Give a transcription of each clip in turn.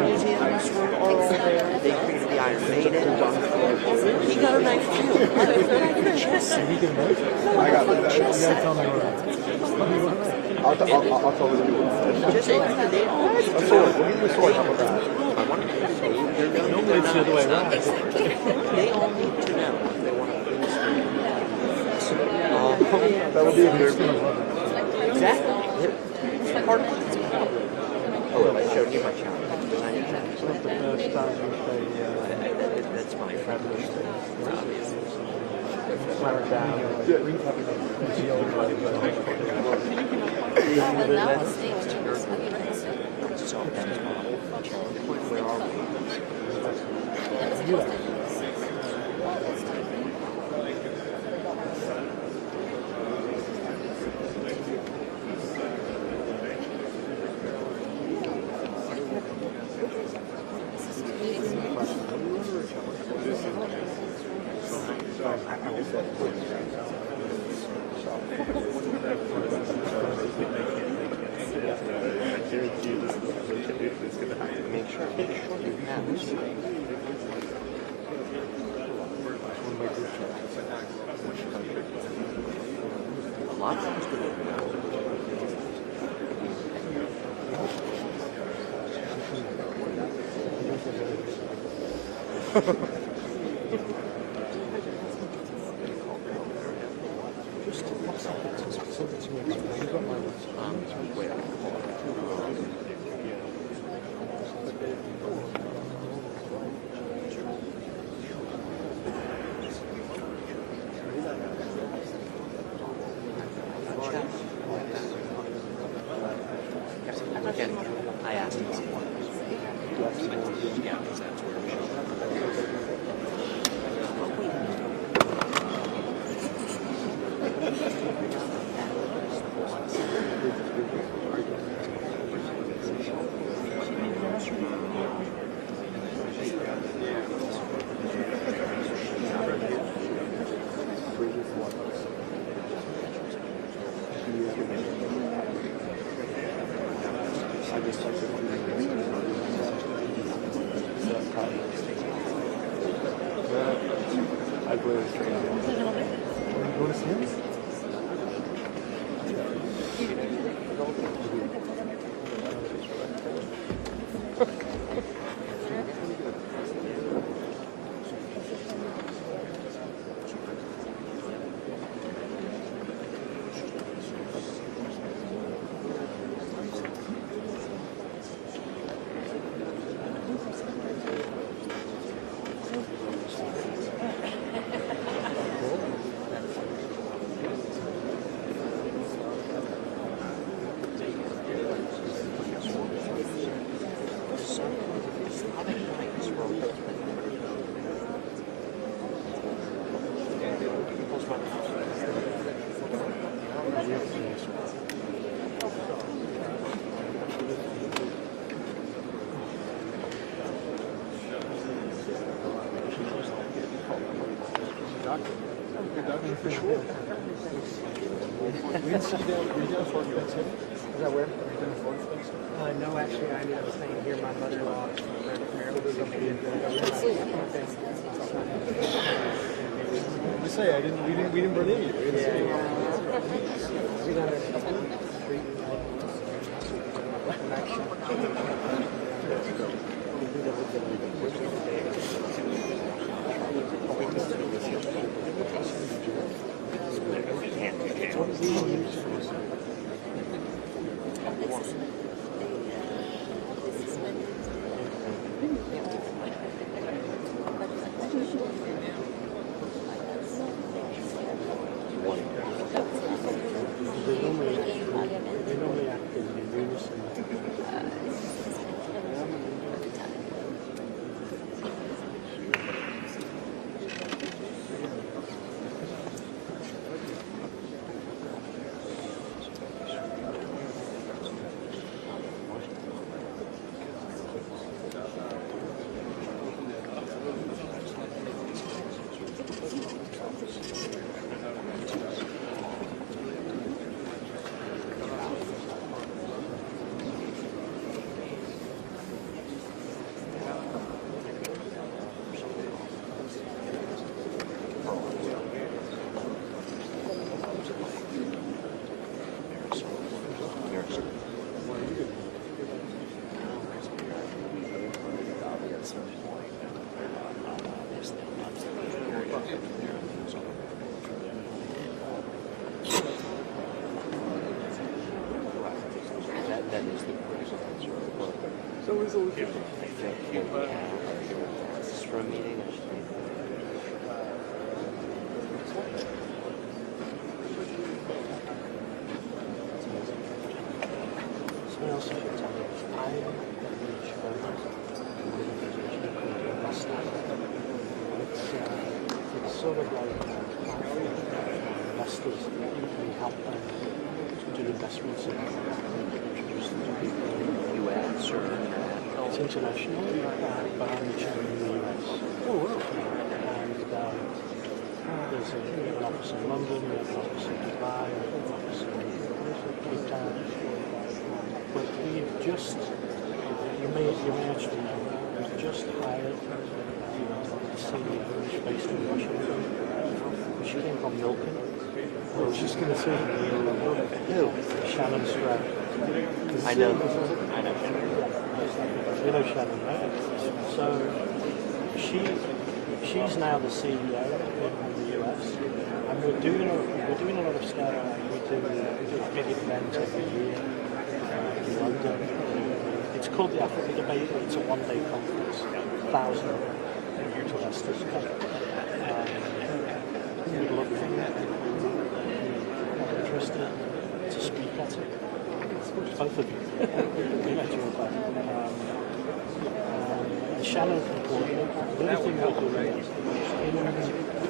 Museums were all there. They created the Iron Maiden. He got a nice deal. Chess set. No, I got a chess set. I'll tell you. Just open the day off. A sword. We'll give you a sword. How about that? I want to say Normally it's the other way around. they all need to know if they want to please me. That would be a good. Exactly. It's part of it. Oh, I showed you my challenge. That's my friend. Make sure you have a lot of things to do. I asked him someone. Yeah, that's For sure. We didn't see you down for you. Is that where? No, actually, I ended up staying here. My mother-in-law You say we didn't bring you. We got a couple of for a meeting. Someone else should tell me. I'm it's sort of like investors and help them do investments and introduce them to people in the US or international. It's international, but I'm the chairman in the US. Oh, wow. And there's an office in London, we have an office in Dubai, we have an office in Cape Town. But we've just, you may actually know, we've just hired a senior who's based in Washington. She came from Milken. I was just going to say, Who? Shannon Stroud. I know. You know Shannon, right? So she's now the CEO in the US, and we're doing a lot of stuff. We do a big event every year in London. It's called the Africa Debate. It's a one-day conference. 1,000 investors come. We'd love for you if you're interested to speak at it. Both of you. You know, Shannon can coordinate. The other thing we'll do is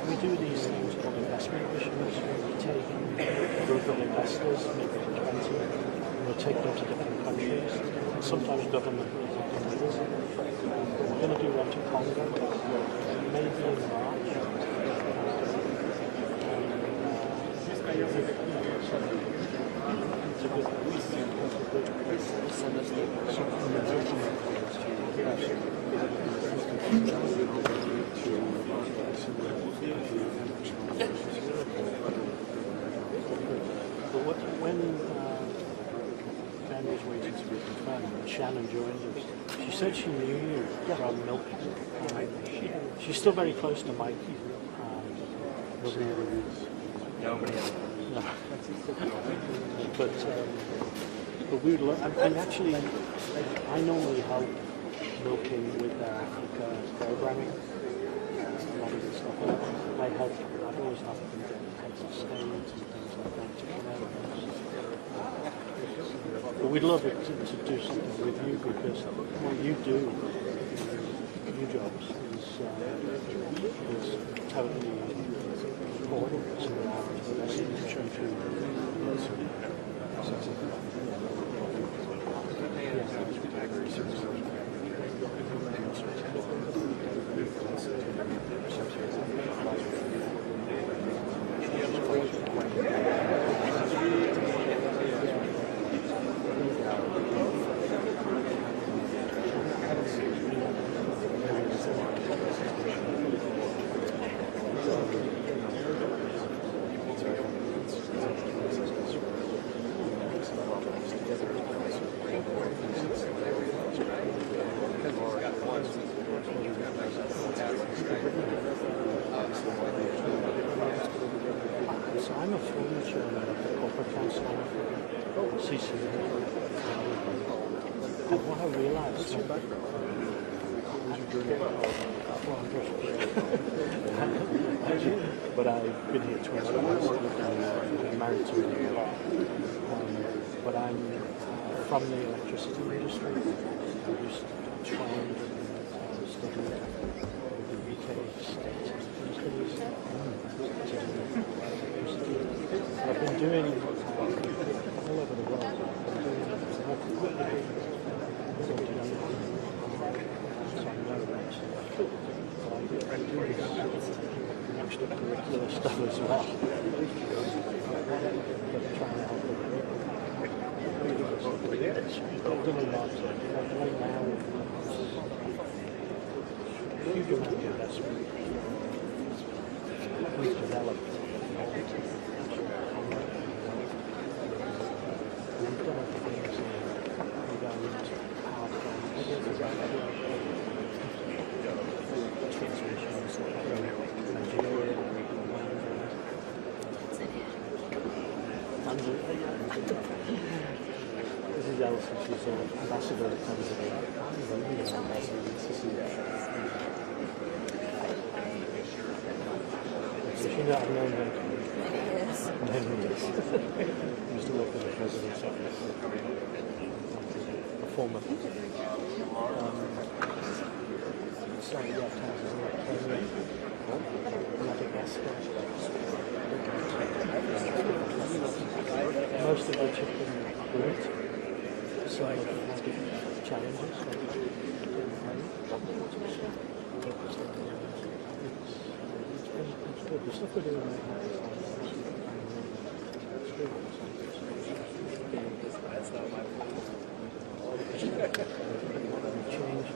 we do these things called investment missions. We take a group of investors, maybe 20, and we'll take them to different countries. Sometimes government will take them with us. But we're going to do one to Congo, maybe in March. It's a good But when Dan was waiting to be confirmed, Shannon joined us. She said she knew you from Milken. She's still very close to Mikey. No. But we would love, and actually, I normally help Milken with their Africa programming. A lot of the stuff. I've always helped them get heads of state and things like that to come out. But we'd love it to do something with you because what you do, your jobs, is totally important to our country. So I'm a former chairman of the corporate council of CCA. And what I realized... What's your background? But I've been here 20 years. I'm married to a New York. But I'm from the electricity industry. I used to train and study with the UK state utilities. I've been doing all over the world. Extracurricular stuff as well. But trying to help them. I've done a lot. Right now, huge amount of investment. We've developed. We've done other things regarding power plants, transmissions, Nigeria, This is else, and she's an ambassador at Tanzania. So she I've known her for many years. I used to work with the president's office, a former. So yeah, Tanzania, Kenya, Madagascar. Most of which have been great. Some of them have challenges. It's good. The stuff we're doing right now is change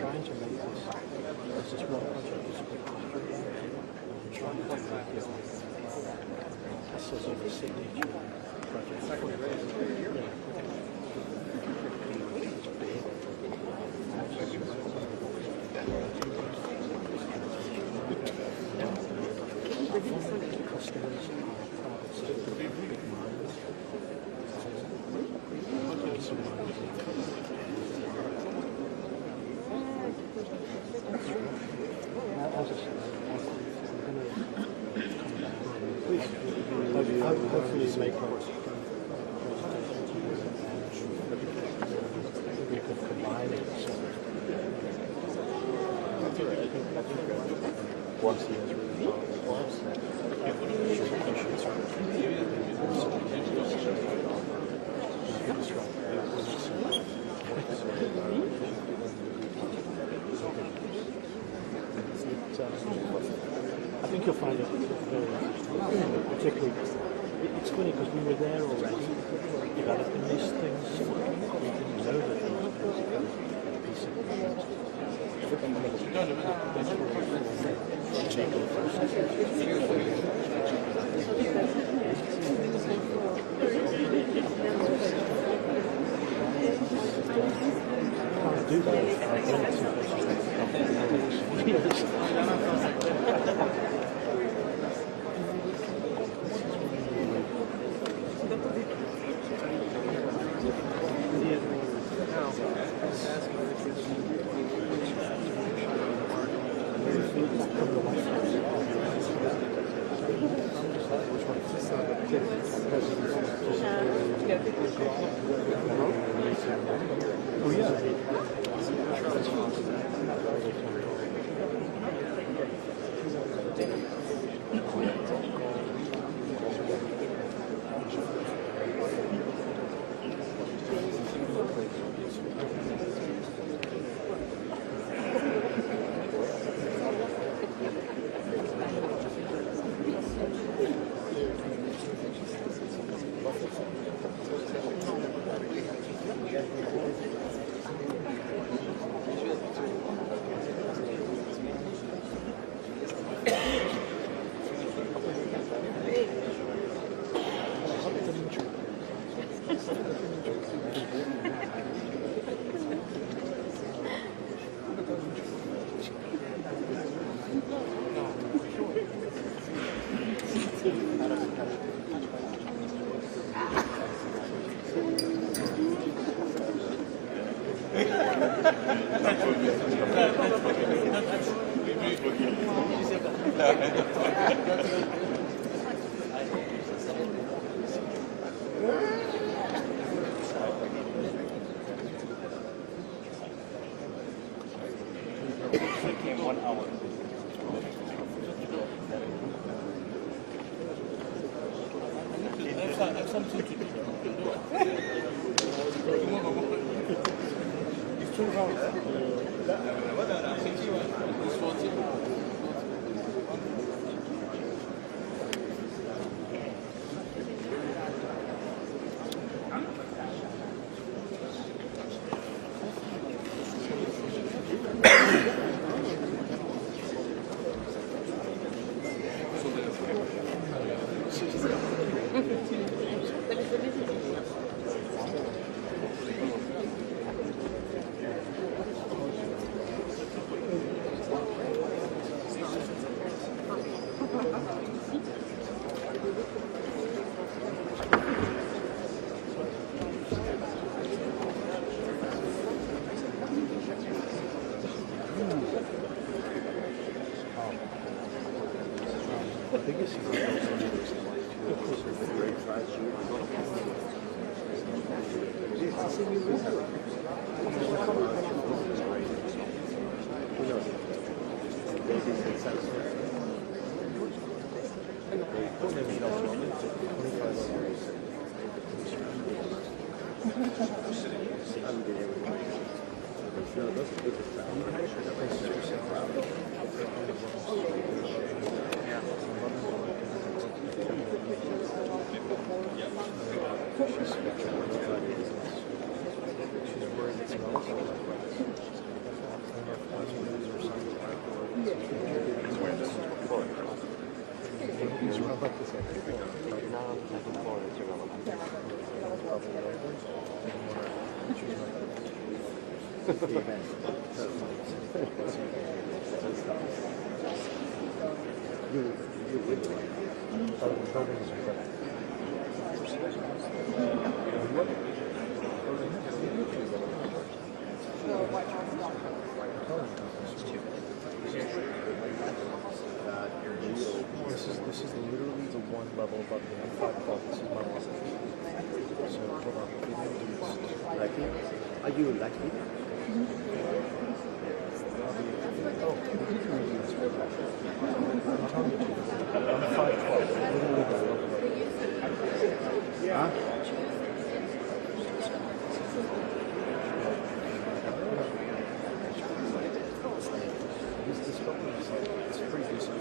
trying to make this one project is trying to make this as a signature project. Hopefully make a we could combine it. Once the other I think you'll find it very particularly. It's funny because we were there already developing these things. We didn't know that there was a piece of can't do that. Oh yeah. One hour. This is literally the one level above the M5 club. This is my level. So hold on. Lucky? Are you lucky? Oh, I'm telling you, I'm 5'12". Literally that level. Huh? This building is like, it's pretty decent.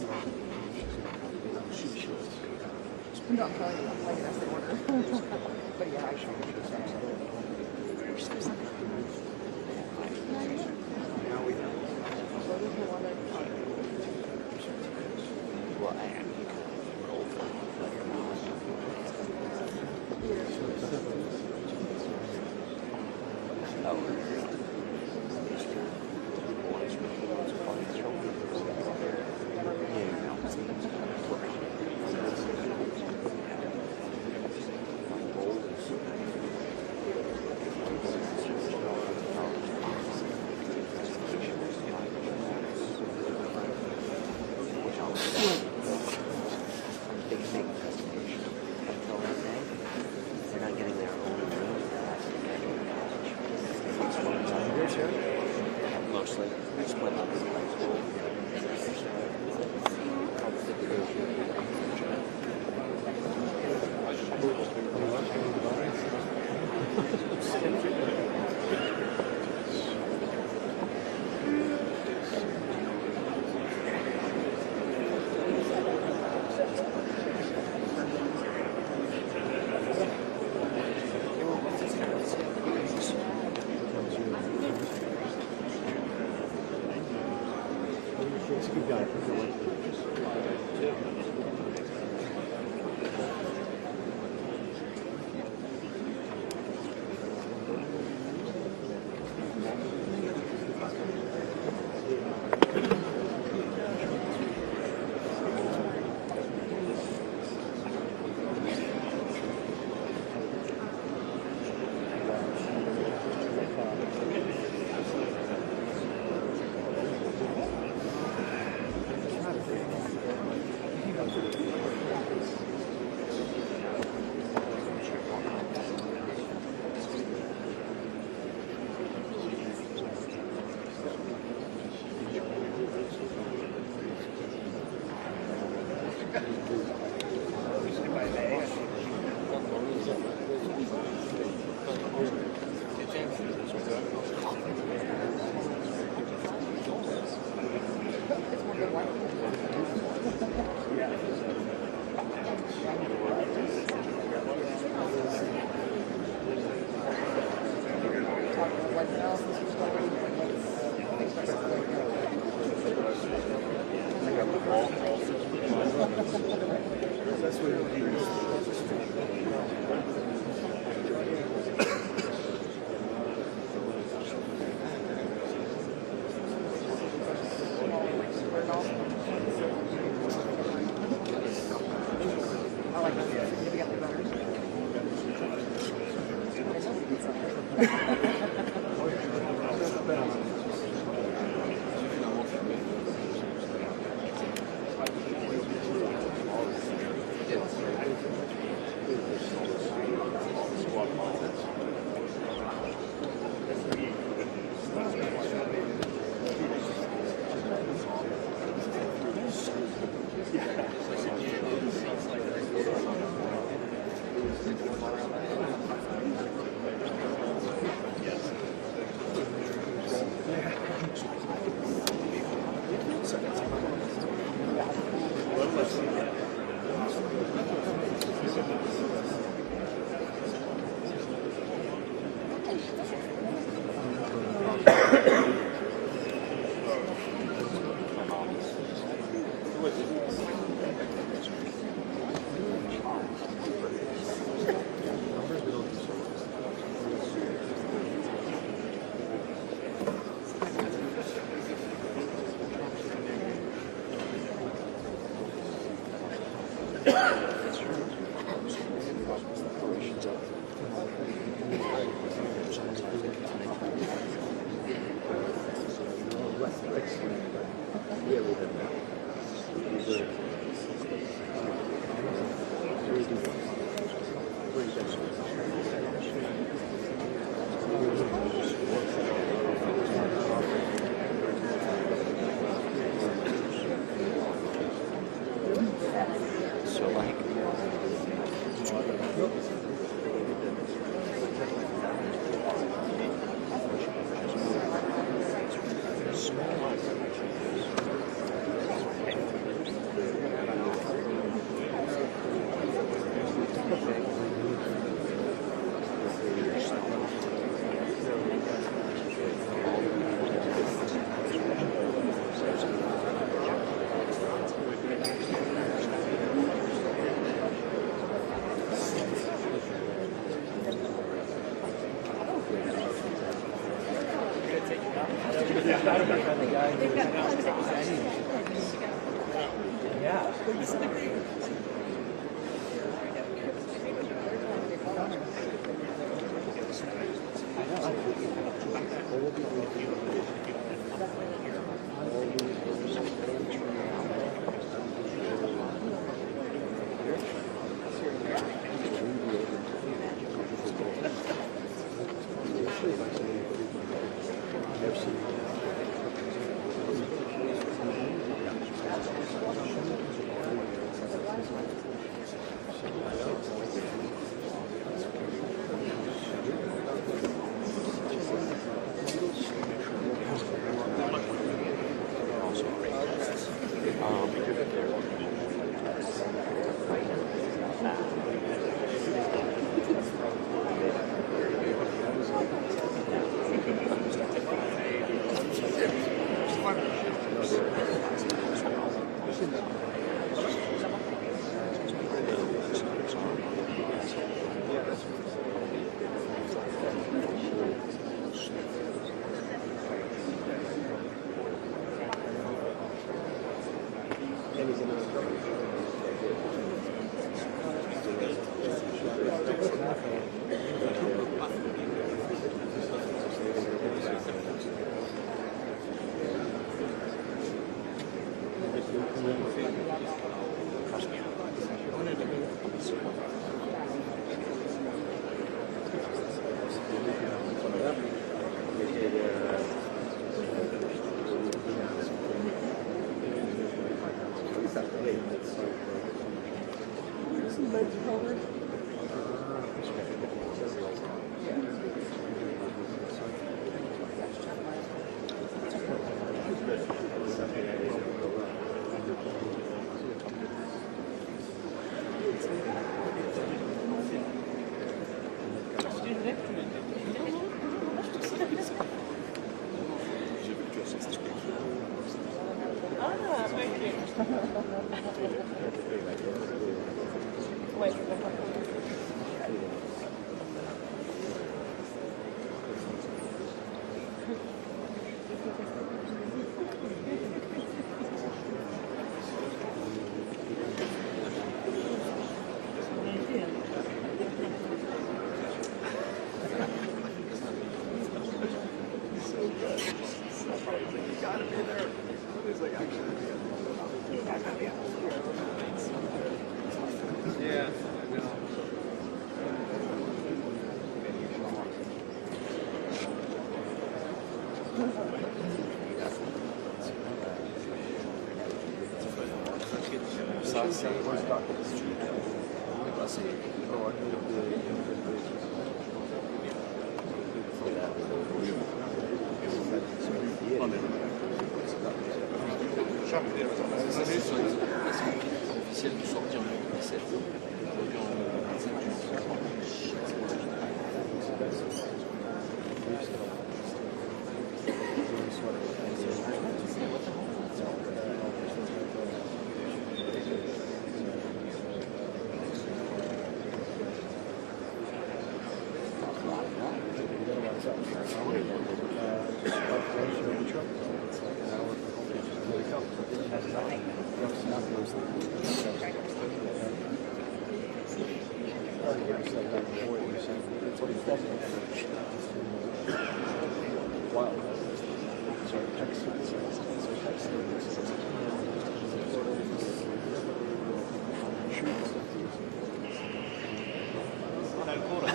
No, I'm telling you, like that's the order. But yeah, I should. Well, I am. Mostly split up in high school. He's a good guy. So like excited about the guy who yeah. Officiel de sortir en 2017.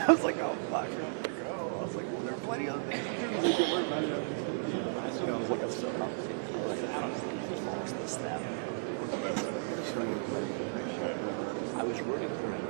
I was like, oh fuck. I was like, well, there are plenty of things to do. Like, don't worry about it. I was like, I'm so happy. I don't know. It's the step. I was rooting for him.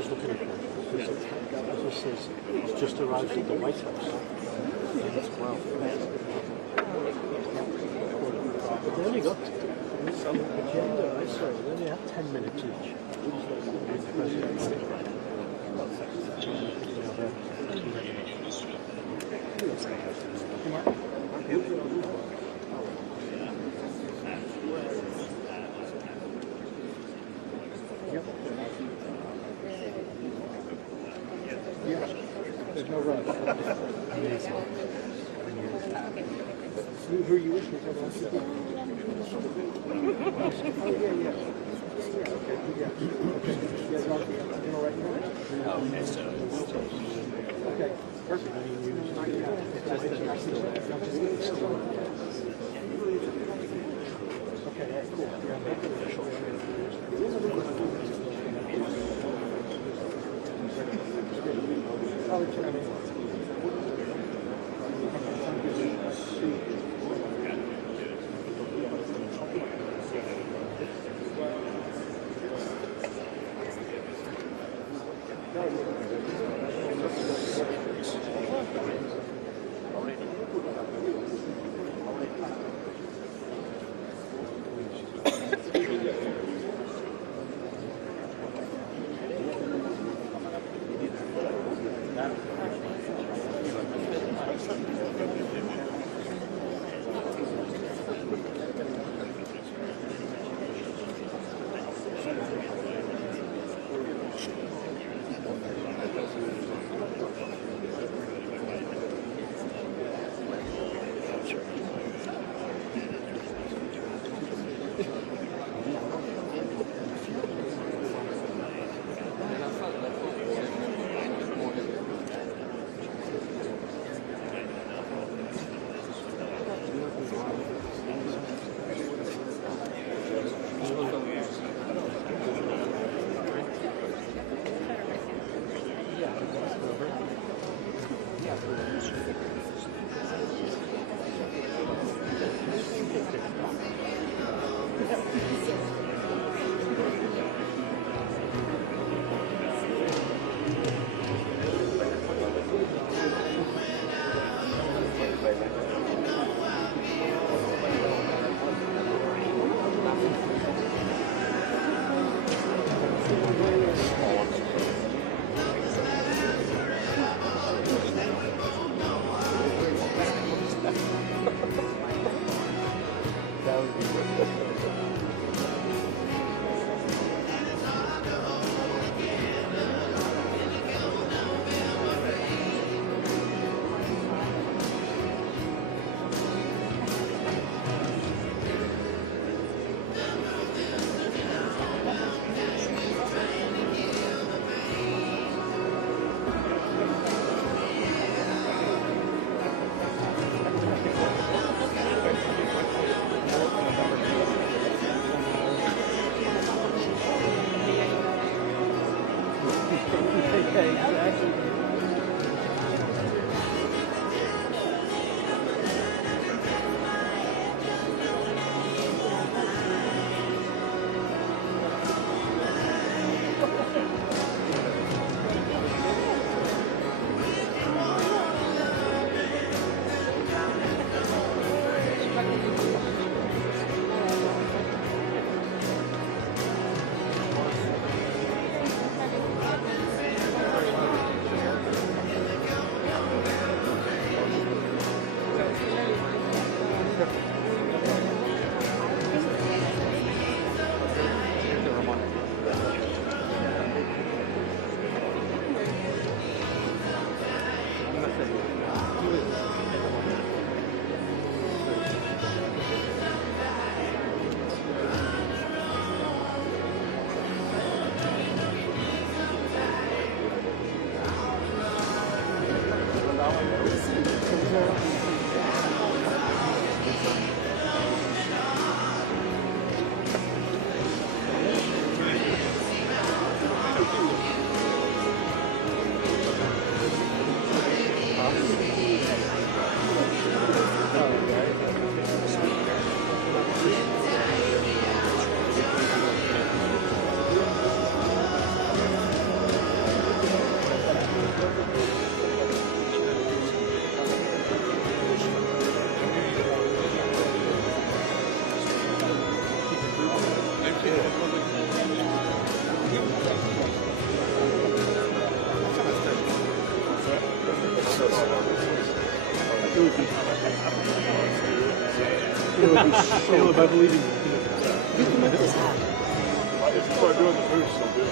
was looking at them. It just says it's just arrived at the White House. But they only got some agenda, I saw. They only had 10 minutes each. There's no rush. Who are you with? Oh, yeah, yeah. Okay, yeah. Okay. You guys want the general right now? Okay, so Okay, perfect. Okay, cool. that would be Caleb, I believe in you. You can make this happen. If you start doing the moves, I'll do it.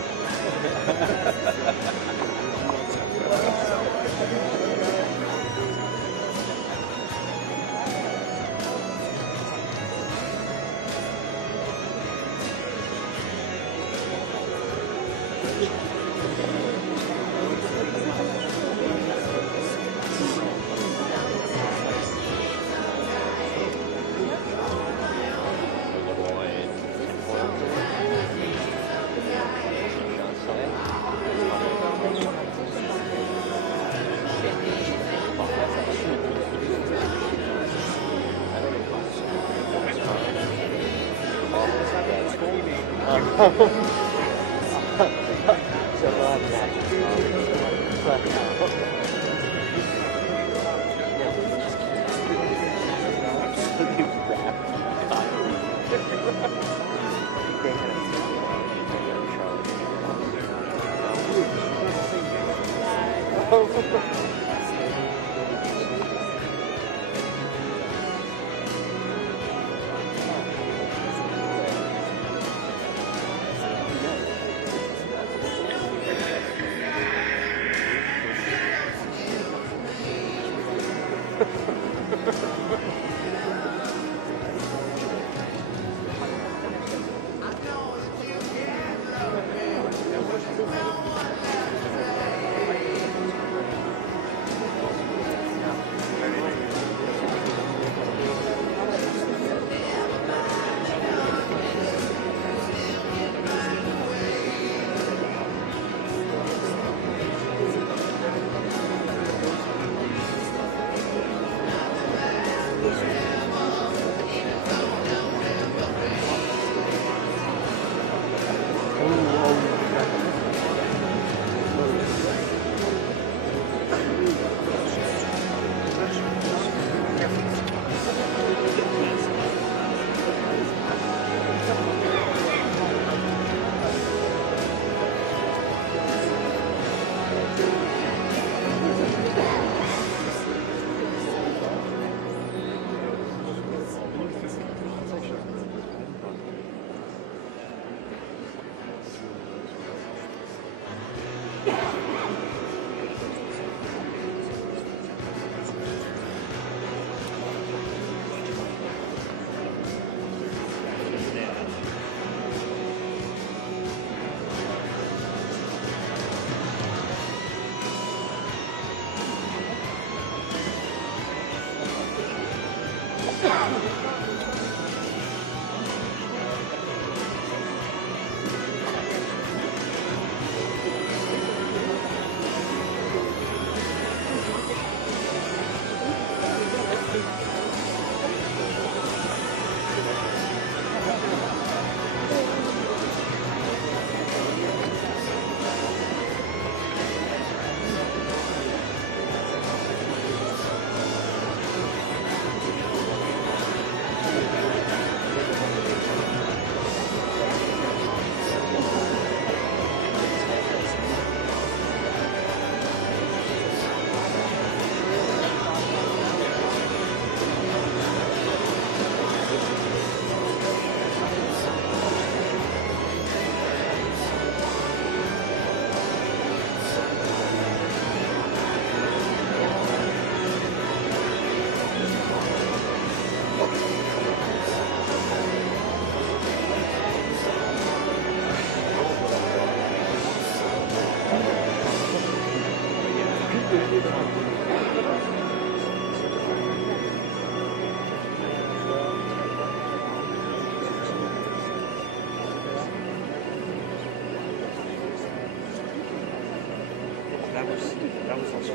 That was also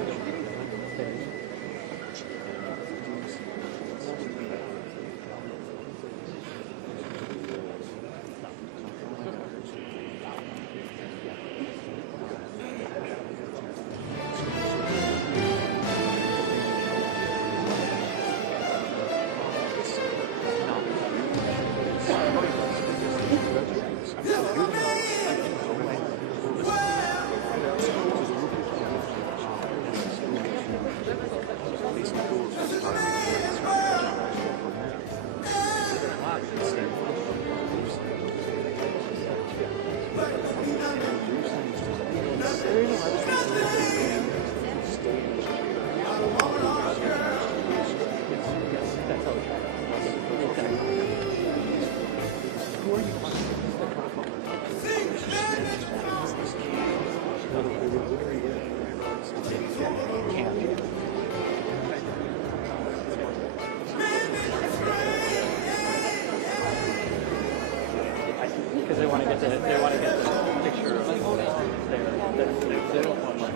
Because they want to get the picture of they don't want like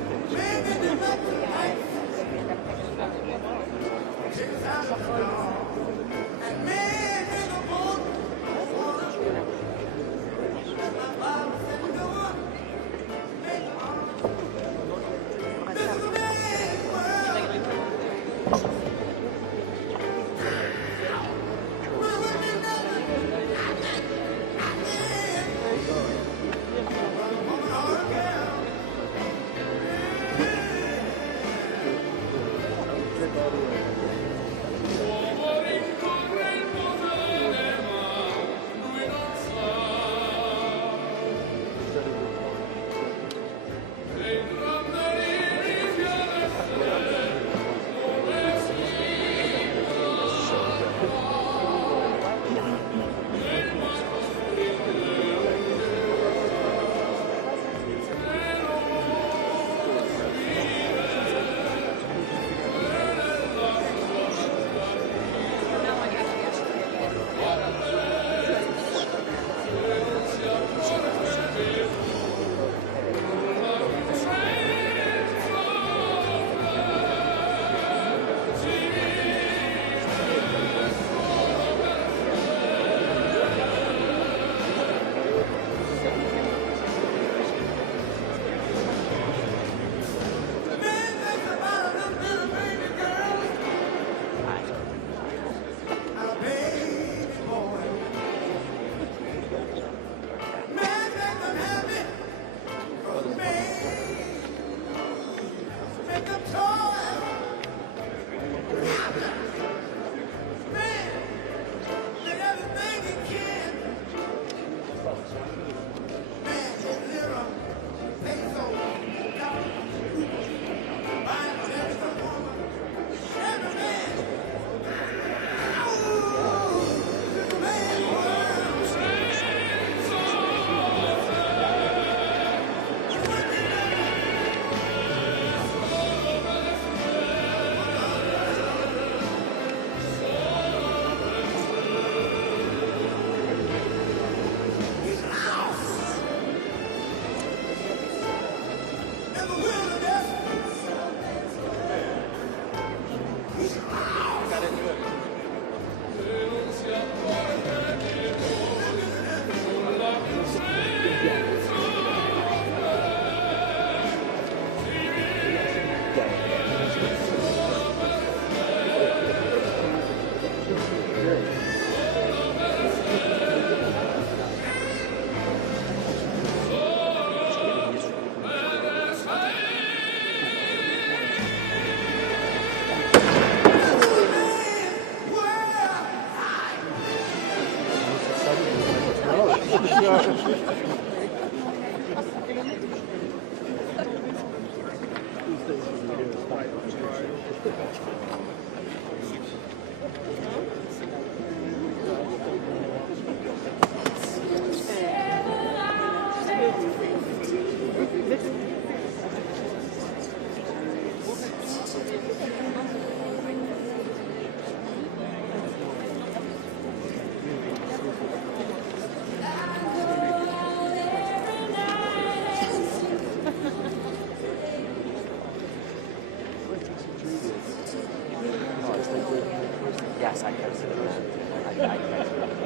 Yes, I can.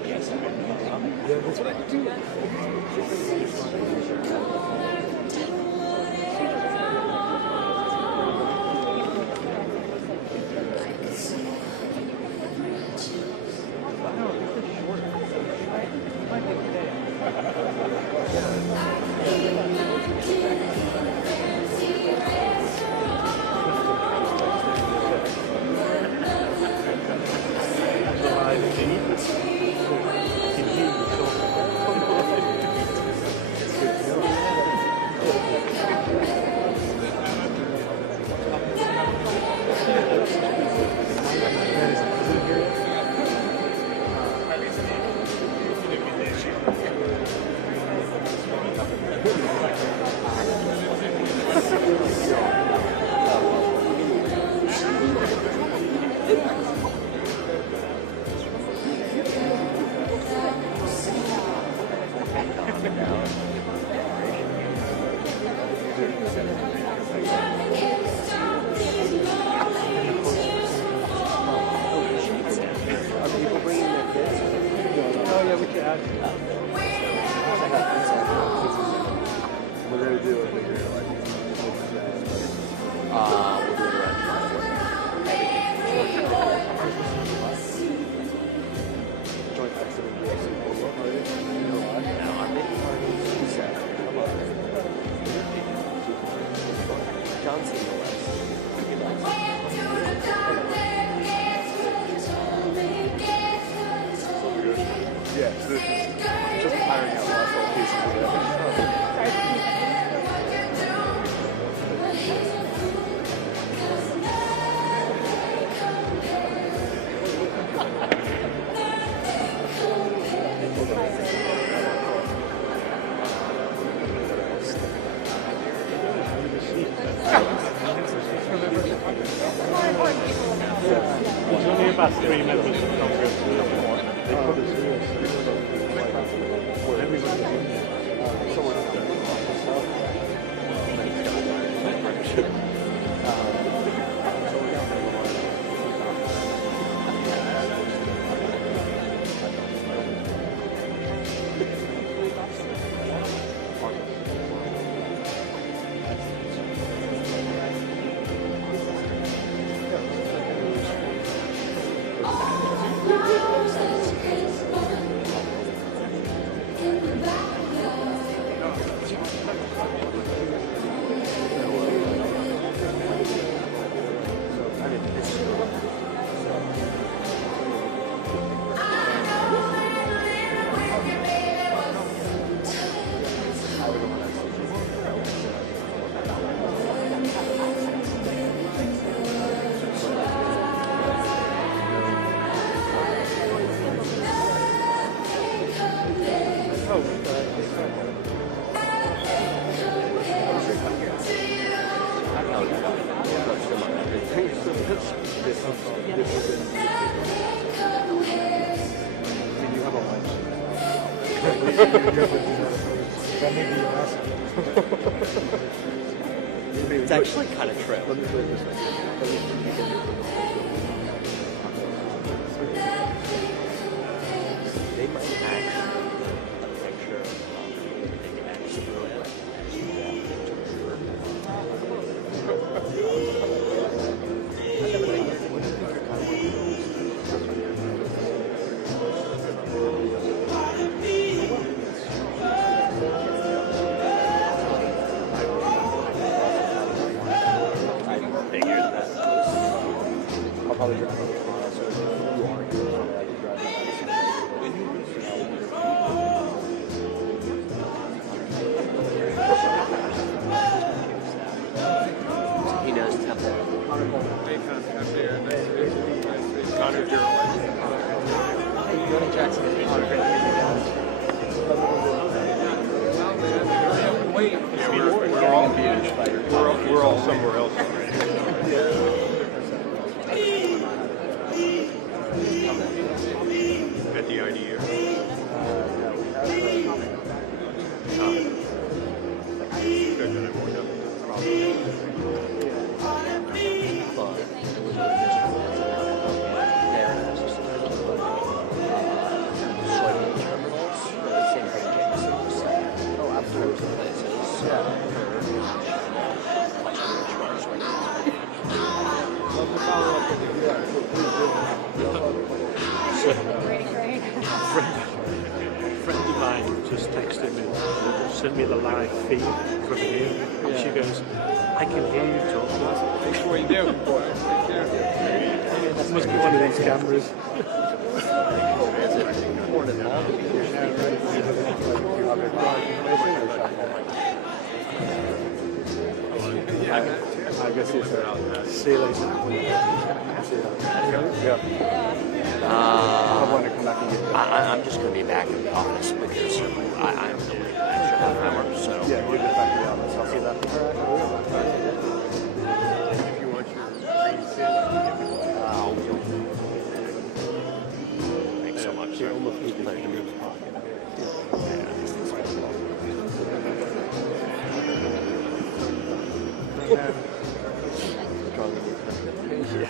Yes. Yeah, that's what I do. Are people bringing their kids? Oh yeah, we could add. We're going to do a bigger, like, We'll do it around joint accident with the polo party. You know why? now, our big party is come on. John's seen the list. He likes it. Yeah, so this is just hiring out last little pieces of it. There's only about 3 members of Congress. They put us here. Well, everybody's in there. That may be your last. It's actually kind of true. Let me put it this way. They might actually a picture of they can actually do it. Figured that. I'll probably drive over tomorrow, so if you are here, I can drive back. He knows Temple. Connor Journalist. Johnny Jackson is one of the We're all somewhere else already. At the IDU. Friend of mine just texted me, sent me the live feed from here, and she goes, I can hear you talking. Make sure you do. It must be one of these cameras. I guess he's there. See you later. Yeah. I want to come back and get I'm just going to be back in the office because I'm going to leave an extra half hour. So yeah, you'll get back to the office. I'll see that. If you want your green tin, thanks so much. Sir. Pleasure. Drawing a new president. Yeah.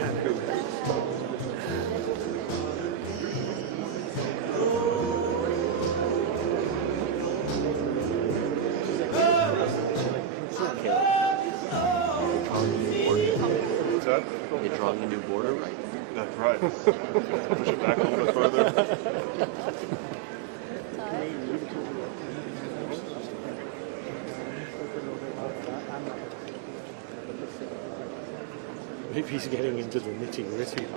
What's that? You're drawing a new border right now. That's right. Push it back a little bit further. Maybe he's getting into the nitty-gritty. I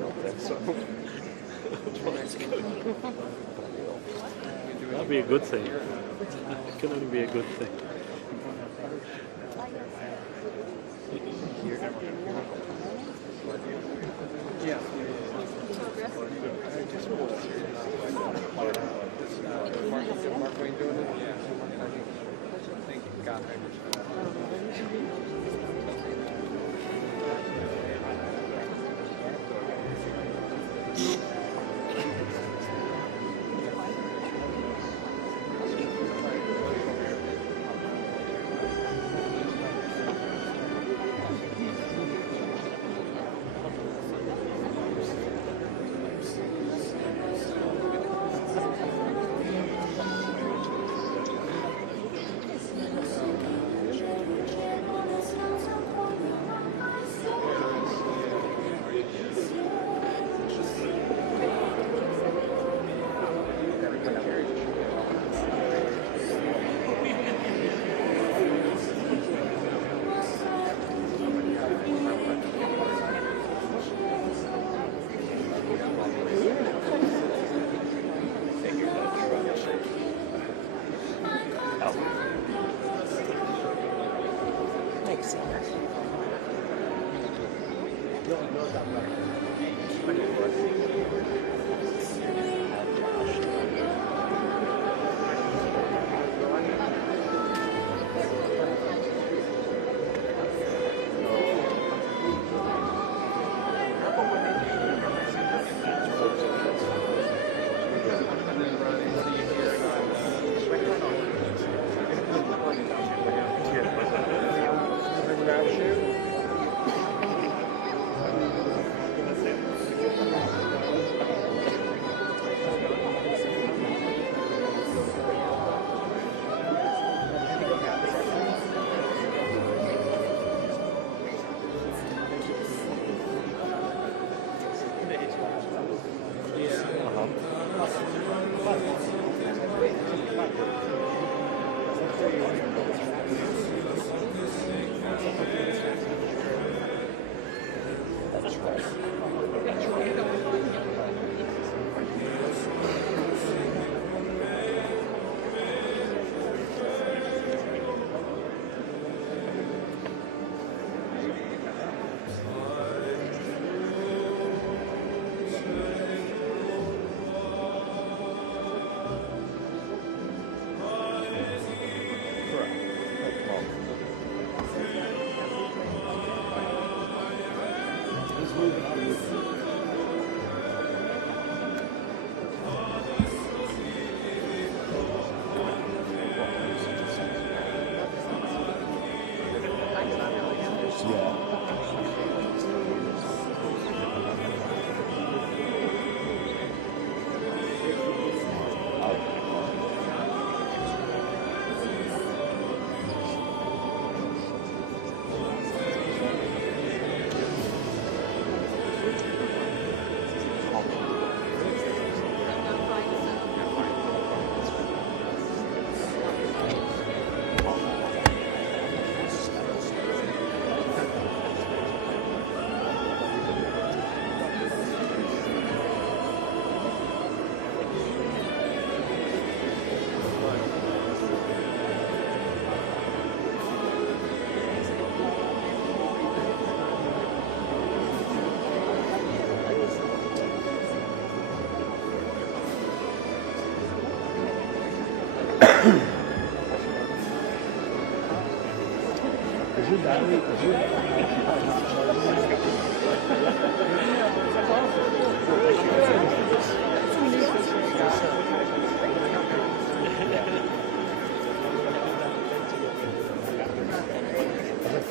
don't think so. That'd be a good thing. It can only be a good thing. Yeah. Mark Wayne doing it? Yeah. Thank you. God,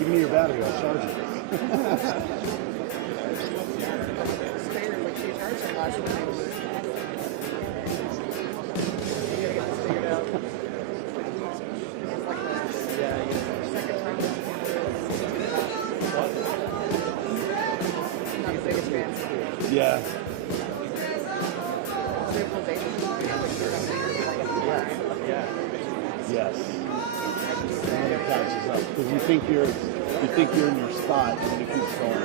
Give me your battery, I'll charge it. Figured like she charged him last night. You gotta get this figured out. It's like the second time. Not the biggest fan. Yeah. Civilization. Yes. And it catches up because you think you're in your spot, and then it keeps going.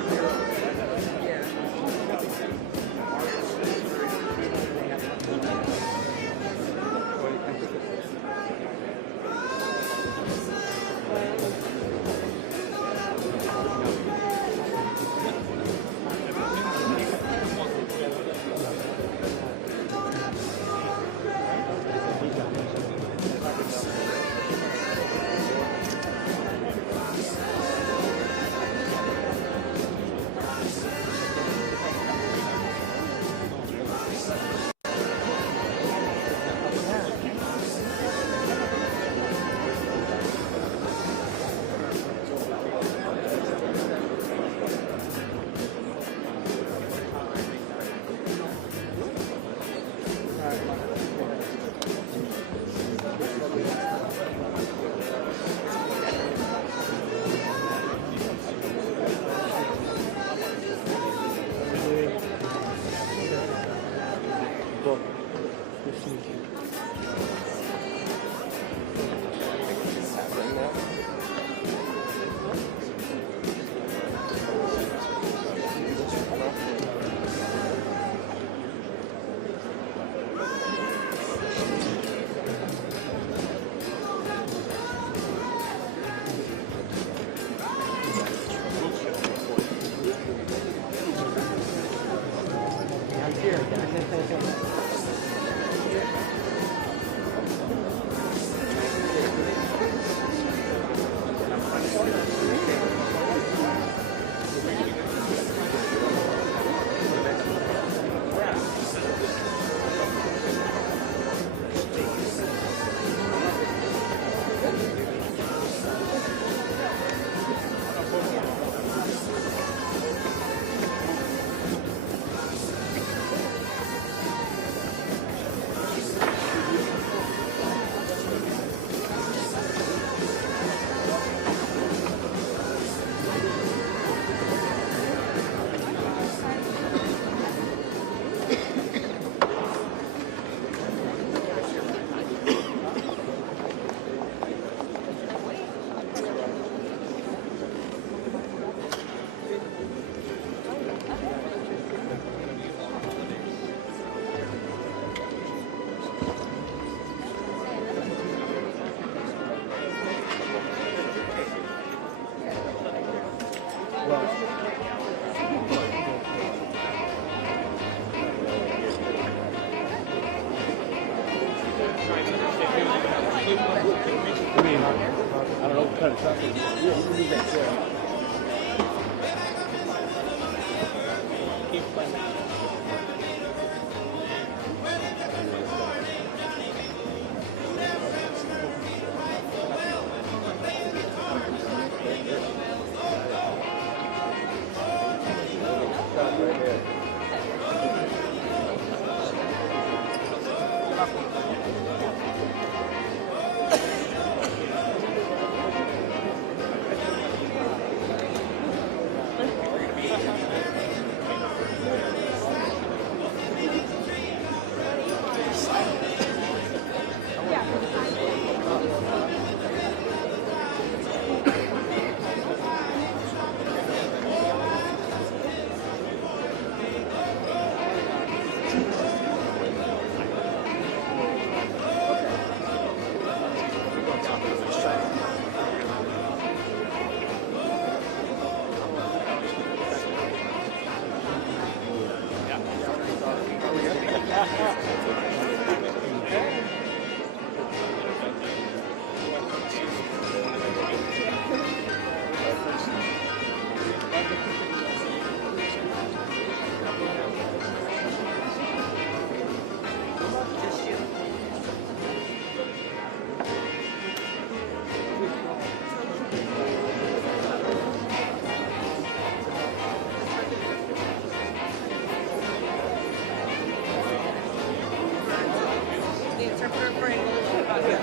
I don't know what kind of stuff it is. Yeah, you can leave that there.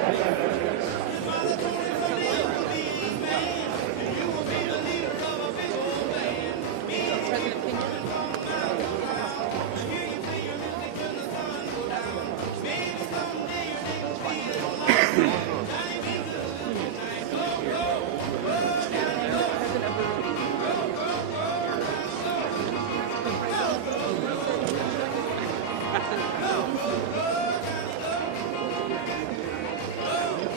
President Kenya? President of Burundi.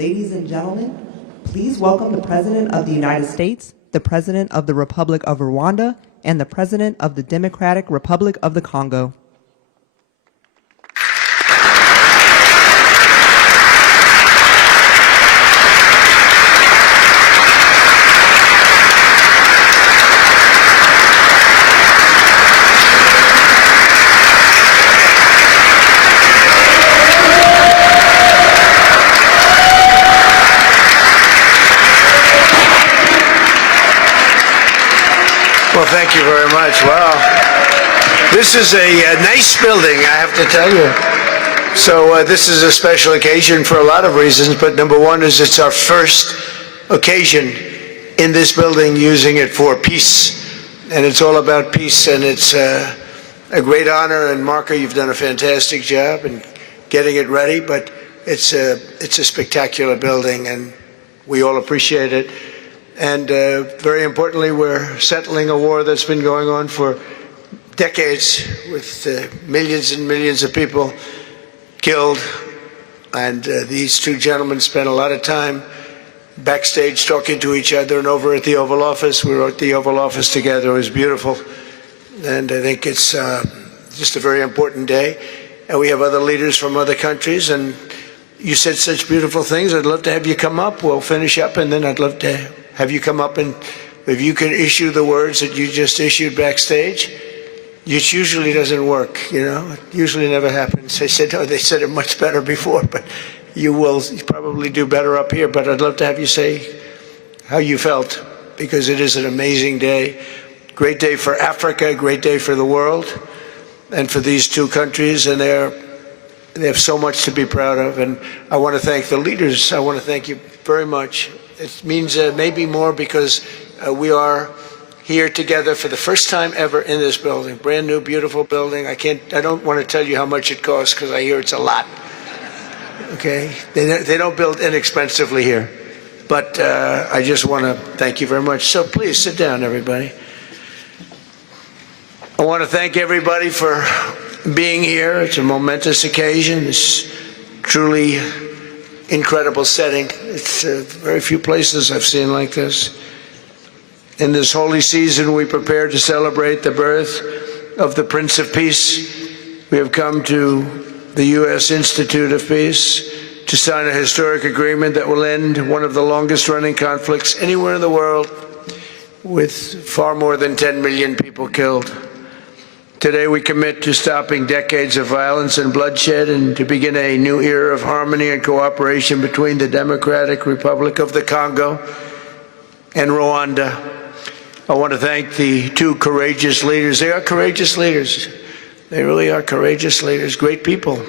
Ladies and gentlemen, please welcome the President of the United States, the President of the Republic of Rwanda, and the President of the Democratic Republic of the Congo. Well, thank you very much. Wow. This is a nice building, I have to tell you. So this is a special occasion for a lot of reasons, but number one is it's our first occasion in this building using it for peace. And it's all about peace, and it's a great honor. And Marco, you've done a fantastic job in getting it ready, but it's a spectacular building, and we all appreciate it. And very importantly, we're settling a war that's been going on for decades with millions and millions of people killed. And these two gentlemen spent a lot of time backstage talking to each other, and over at the Oval Office. We were at the Oval Office together. It was beautiful. And I think it's just a very important day. And we have other leaders from other countries. And you said such beautiful things. I'd love to have you come up. We'll finish up, and then I'd love to have you come up, and if you can issue the words that you just issued backstage. It usually doesn't work, you know. It usually never happens. They said, oh, they said it much better before, but you will probably do better up here. But I'd love to have you say how you felt, because it is an amazing day. Great day for Africa, great day for the world, and for these two countries, and they have so much to be proud of. And I want to thank the leaders. I want to thank you very much. It means maybe more because we are here together for the first time ever in this building. Brand new, beautiful building. I don't want to tell you how much it costs, because I hear it's a lot. Okay? They don't build inexpensively here. But I just want to thank you very much. So please sit down, everybody. I want to thank everybody for being here. It's a momentous occasion. It's truly incredible setting. It's very few places I've seen like this. In this holy season, we prepare to celebrate the birth of the Prince of Peace. We have come to the U.S. Institute of Peace to sign a historic agreement that will end one of the longest-running conflicts anywhere in the world, with far more than 10 million people killed. Today we commit to stopping decades of violence and bloodshed, and to begin a new era of harmony and cooperation between the Democratic Republic of the Congo and Rwanda. I want to thank the two courageous leaders. They are courageous leaders. They really are courageous leaders, great people.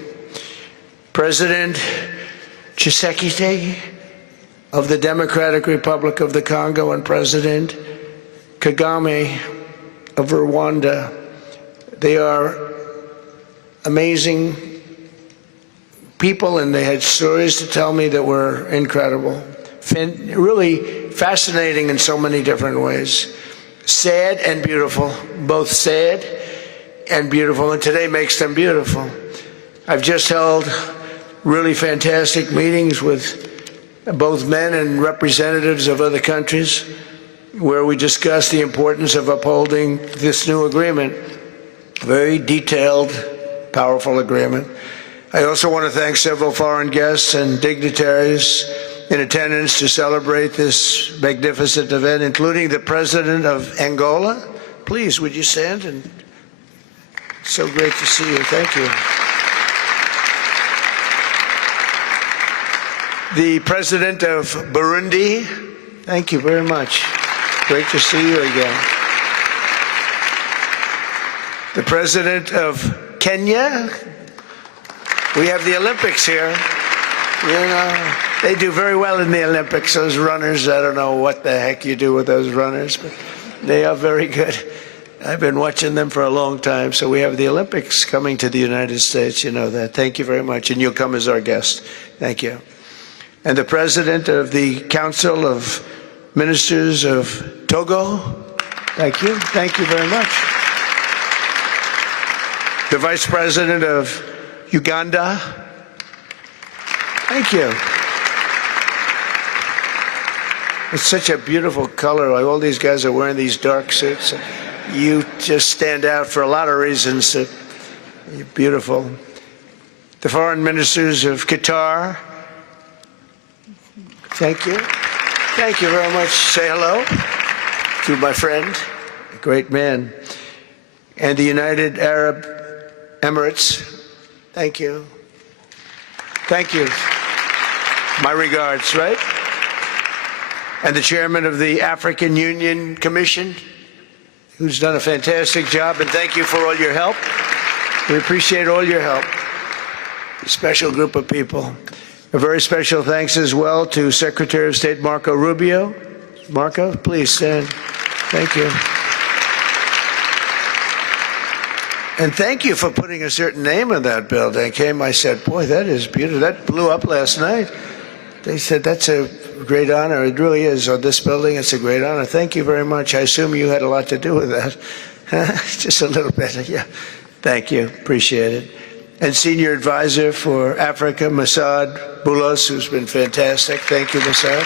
President Tshisekedi of the Democratic Republic of the Congo and President Kagame of Rwanda. They are amazing people, and they had stories to tell me that were incredible. Really fascinating in so many different ways. Sad and beautiful, both sad and beautiful, and today makes them beautiful. I've just held really fantastic meetings with both men and representatives of other countries, where we discussed the importance of upholding this new agreement. Very detailed, powerful agreement. I also want to thank several foreign guests and dignitaries in attendance to celebrate this magnificent event, including the President of Angola. Please, would you stand? And so great to see you. Thank you. The President of Burundi. Thank you very much. Great to see you again. The President of Kenya. We have the Olympics here. You know, they do very well in the Olympics, those runners. I don't know what the heck you do with those runners, but they are very good. I've been watching them for a long time. So we have the Olympics coming to the United States. You know that. Thank you very much. And you'll come as our guest. Thank you. And the President of the Council of Ministers of Togo. Thank you. Thank you very much. The Vice President of Uganda. Thank you. It's such a beautiful color. Like all these guys are wearing these dark suits. You just stand out for a lot of reasons. You're beautiful. The foreign ministers of Qatar. Thank you. Thank you very much. Say hello to my friend, a great man. And the United Arab Emirates. Thank you. Thank you. My regards, right? And the chairman of the African Union Commission, who's done a fantastic job, and thank you for all your help. We appreciate all your help. A special group of people. A very special thanks as well to Secretary of State Marco Rubio. Marco, please stand. Thank you. And thank you for putting a certain name on that building. I said, boy, that is beautiful. That blew up last night. They said, that's a great honor. It really is. On this building, it's a great honor. Thank you very much. I assume you had a lot to do with that. Just a little bit. Yeah. Thank you. Appreciate it. And Senior Advisor for Africa, Masad Boulos, who's been fantastic. Thank you, Masad.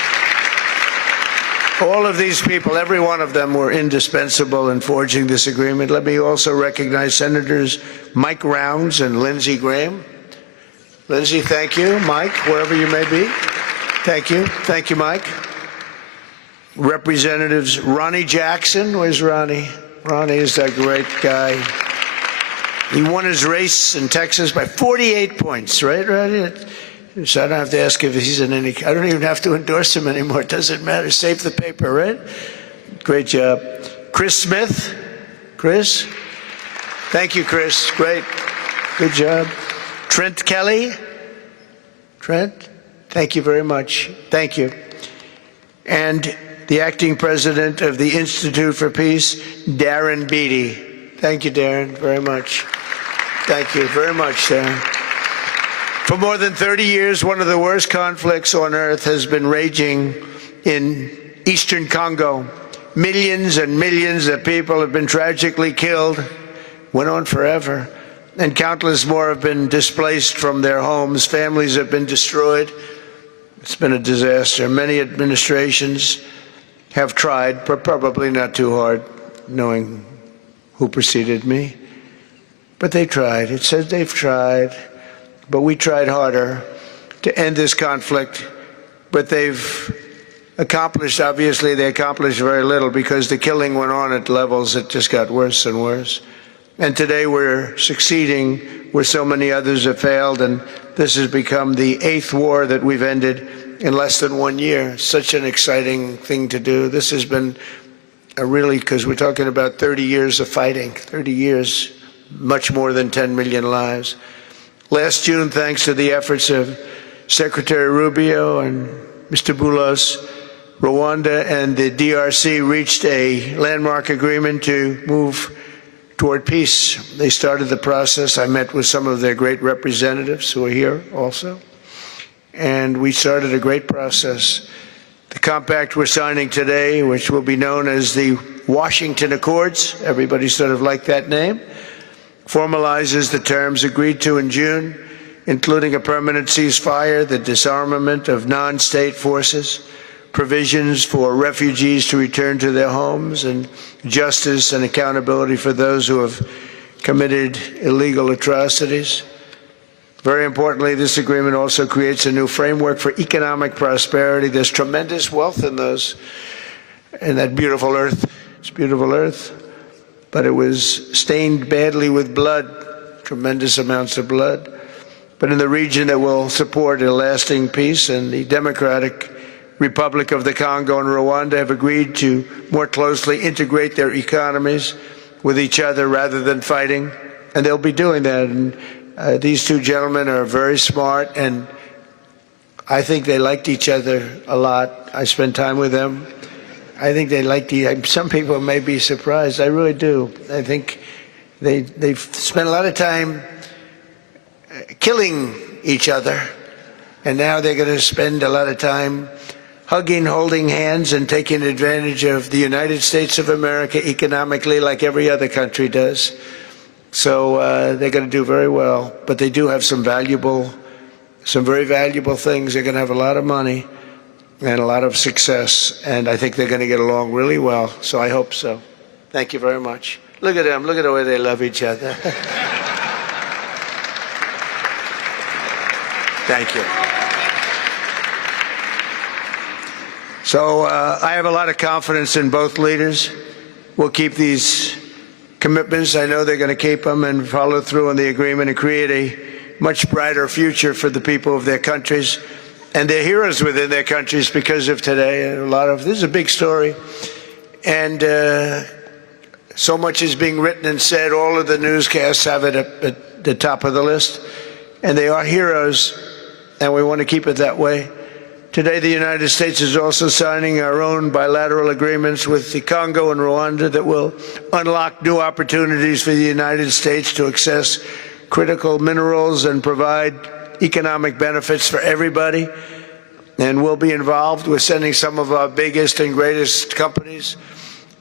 All of these people, every one of them were indispensable in forging this agreement. Let me also recognize Senators Mike Rounds and Lindsey Graham. Lindsey, thank you. Mike, wherever you may be. Thank you. Thank you, Mike. Representatives Ronnie Jackson. Where's Ronnie? Ronnie is that great guy. He won his race in Texas by 48 points, right, Ronnie? So I don't have to ask if he's in any. I don't even have to endorse him anymore. It doesn't matter. Save the paper, right? Great job. Chris Smith. Chris? Thank you, Chris. Great. Good job. Trent Kelly. Trent? Thank you very much. Thank you. And the acting president of the Institute for Peace, Darren Beatty. Thank you, Darren, very much. Thank you very much, Darren. For more than 30 years, one of the worst conflicts on earth has been raging in eastern Congo. Millions and millions of people have been tragically killed, went on forever, and countless more have been displaced from their homes. Families have been destroyed. It's been a disaster. Many administrations have tried, but probably not too hard, knowing who preceded me. But they tried. It says they've tried. But we tried harder to end this conflict. But they've accomplished, obviously, they accomplished very little because the killing went on at levels that just got worse and worse. And today we're succeeding where so many others have failed. And this has become the 8th war that we've ended in less than 1 year. Such an exciting thing to do. This has been a really, because we're talking about 30 years of fighting, 30 years, much more than 10 million lives. Last June, thanks to the efforts of Secretary Rubio and Mr. Boulos, Rwanda and the DRC reached a landmark agreement to move toward peace. They started the process. I met with some of their great representatives who are here also. And we started a great process. The compact we're signing today, which will be known as the Washington Accords, everybody sort of liked that name, formalizes the terms agreed to in June, including a permanent ceasefire, the disarmament of non-state forces, provisions for refugees to return to their homes, and justice and accountability for those who have committed illegal atrocities. Very importantly, this agreement also creates a new framework for economic prosperity. There's tremendous wealth in that beautiful earth. It's beautiful earth, but it was stained badly with blood, tremendous amounts of blood. But in the region that will support a lasting peace, and the Democratic Republic of the Congo and Rwanda have agreed to more closely integrate their economies with each other rather than fighting, and they'll be doing that. And these two gentlemen are very smart, and I think they liked each other a lot. I spent time with them. I think they liked some people may be surprised. I really do. I think they've spent a lot of time killing each other, and now they're going to spend a lot of time hugging, holding hands, and taking advantage of the United States of America economically like every other country does. So they're going to do very well, but they do have some very valuable things. They're going to have a lot of money, and a lot of success. And I think they're going to get along really well. So I hope so. Thank you very much. Look at them. Look at the way they love each other. Thank you. So I have a lot of confidence in both leaders. We'll keep these commitments. I know they're going to keep them and follow through on the agreement and create a much brighter future for the people of their countries and their heroes within their countries because of today. And this is a big story. And so much is being written and said. All of the newscasts have it at the top of the list. And they are heroes, and we want to keep it that way. Today, the United States is also signing our own bilateral agreements with the Congo and Rwanda that will unlock new opportunities for the United States to access critical minerals and provide economic benefits for everybody. And we'll be involved with sending some of our biggest and greatest companies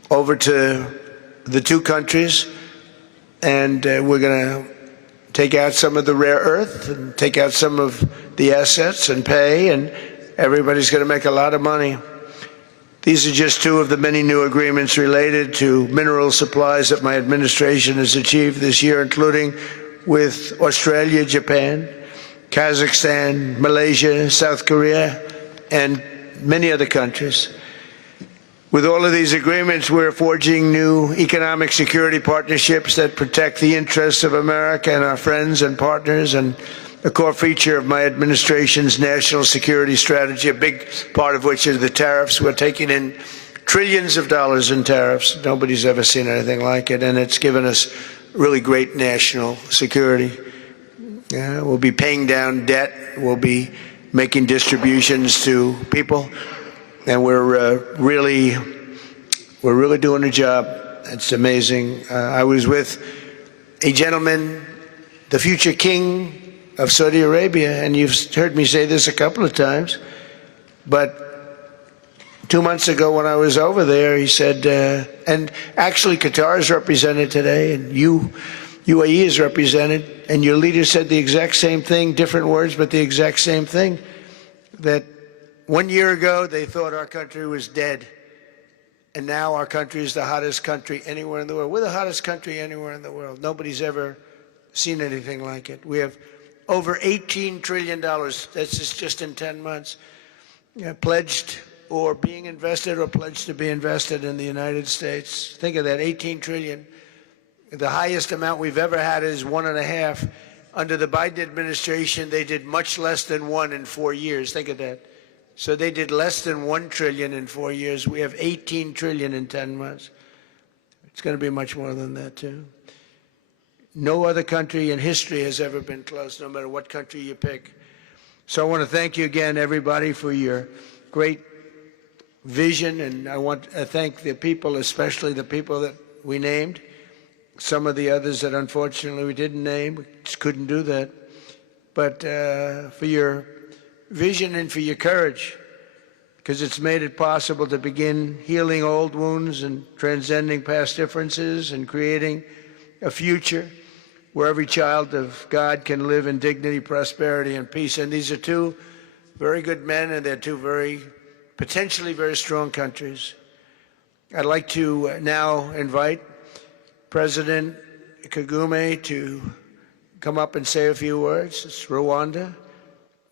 over to the two countries. And we're going to take out some of the rare earth and take out some of the assets and pay, and everybody's going to make a lot of money. These are just two of the many new agreements related to mineral supplies that my administration has achieved this year, including with Australia, Japan, Kazakhstan, Malaysia, South Korea, and many other countries. With all of these agreements, we're forging new economic security partnerships that protect the interests of America and our friends and partners, and a core feature of my administration's national security strategy, a big part of which is the tariffs. We're taking in trillions of dollars in tariffs. Nobody's ever seen anything like it, and it's given us really great national security. We'll be paying down debt. We'll be making distributions to people, and we're really doing a job. It's amazing. I was with a gentleman, the future king of Saudi Arabia, and you've heard me say this a couple of times, but 2 months ago when I was over there, he said, and actually Qatar is represented today, and UAE is represented, and your leader said the exact same thing, different words, but the exact same thing, that 1 year ago they thought our country was dead, and now our country is the hottest country anywhere in the world. We're the hottest country anywhere in the world. Nobody's ever seen anything like it. We have over $18 trillion, that's just in 10 months, pledged or being invested or pledged to be invested in the United States. Think of that, 18 trillion. The highest amount we've ever had is 1.5. Under the Biden administration, they did much less than 1 in 4 years. Think of that. So they did less than 1 trillion in 4 years. We have 18 trillion in 10 months. It's going to be much more than that, too. No other country in history has ever been close, no matter what country you pick. So I want to thank you again, everybody, for your great vision, and I want to thank the people, especially the people that we named. Some of the others that unfortunately we didn't name, we just couldn't do that. But for your vision and for your courage, because it's made it possible to begin healing old wounds and transcending past differences and creating a future where every child of God can live in dignity, prosperity, and peace. And these are two very good men, and they're two potentially very strong countries. I'd like to now invite President Kagame to come up and say a few words. It's Rwanda.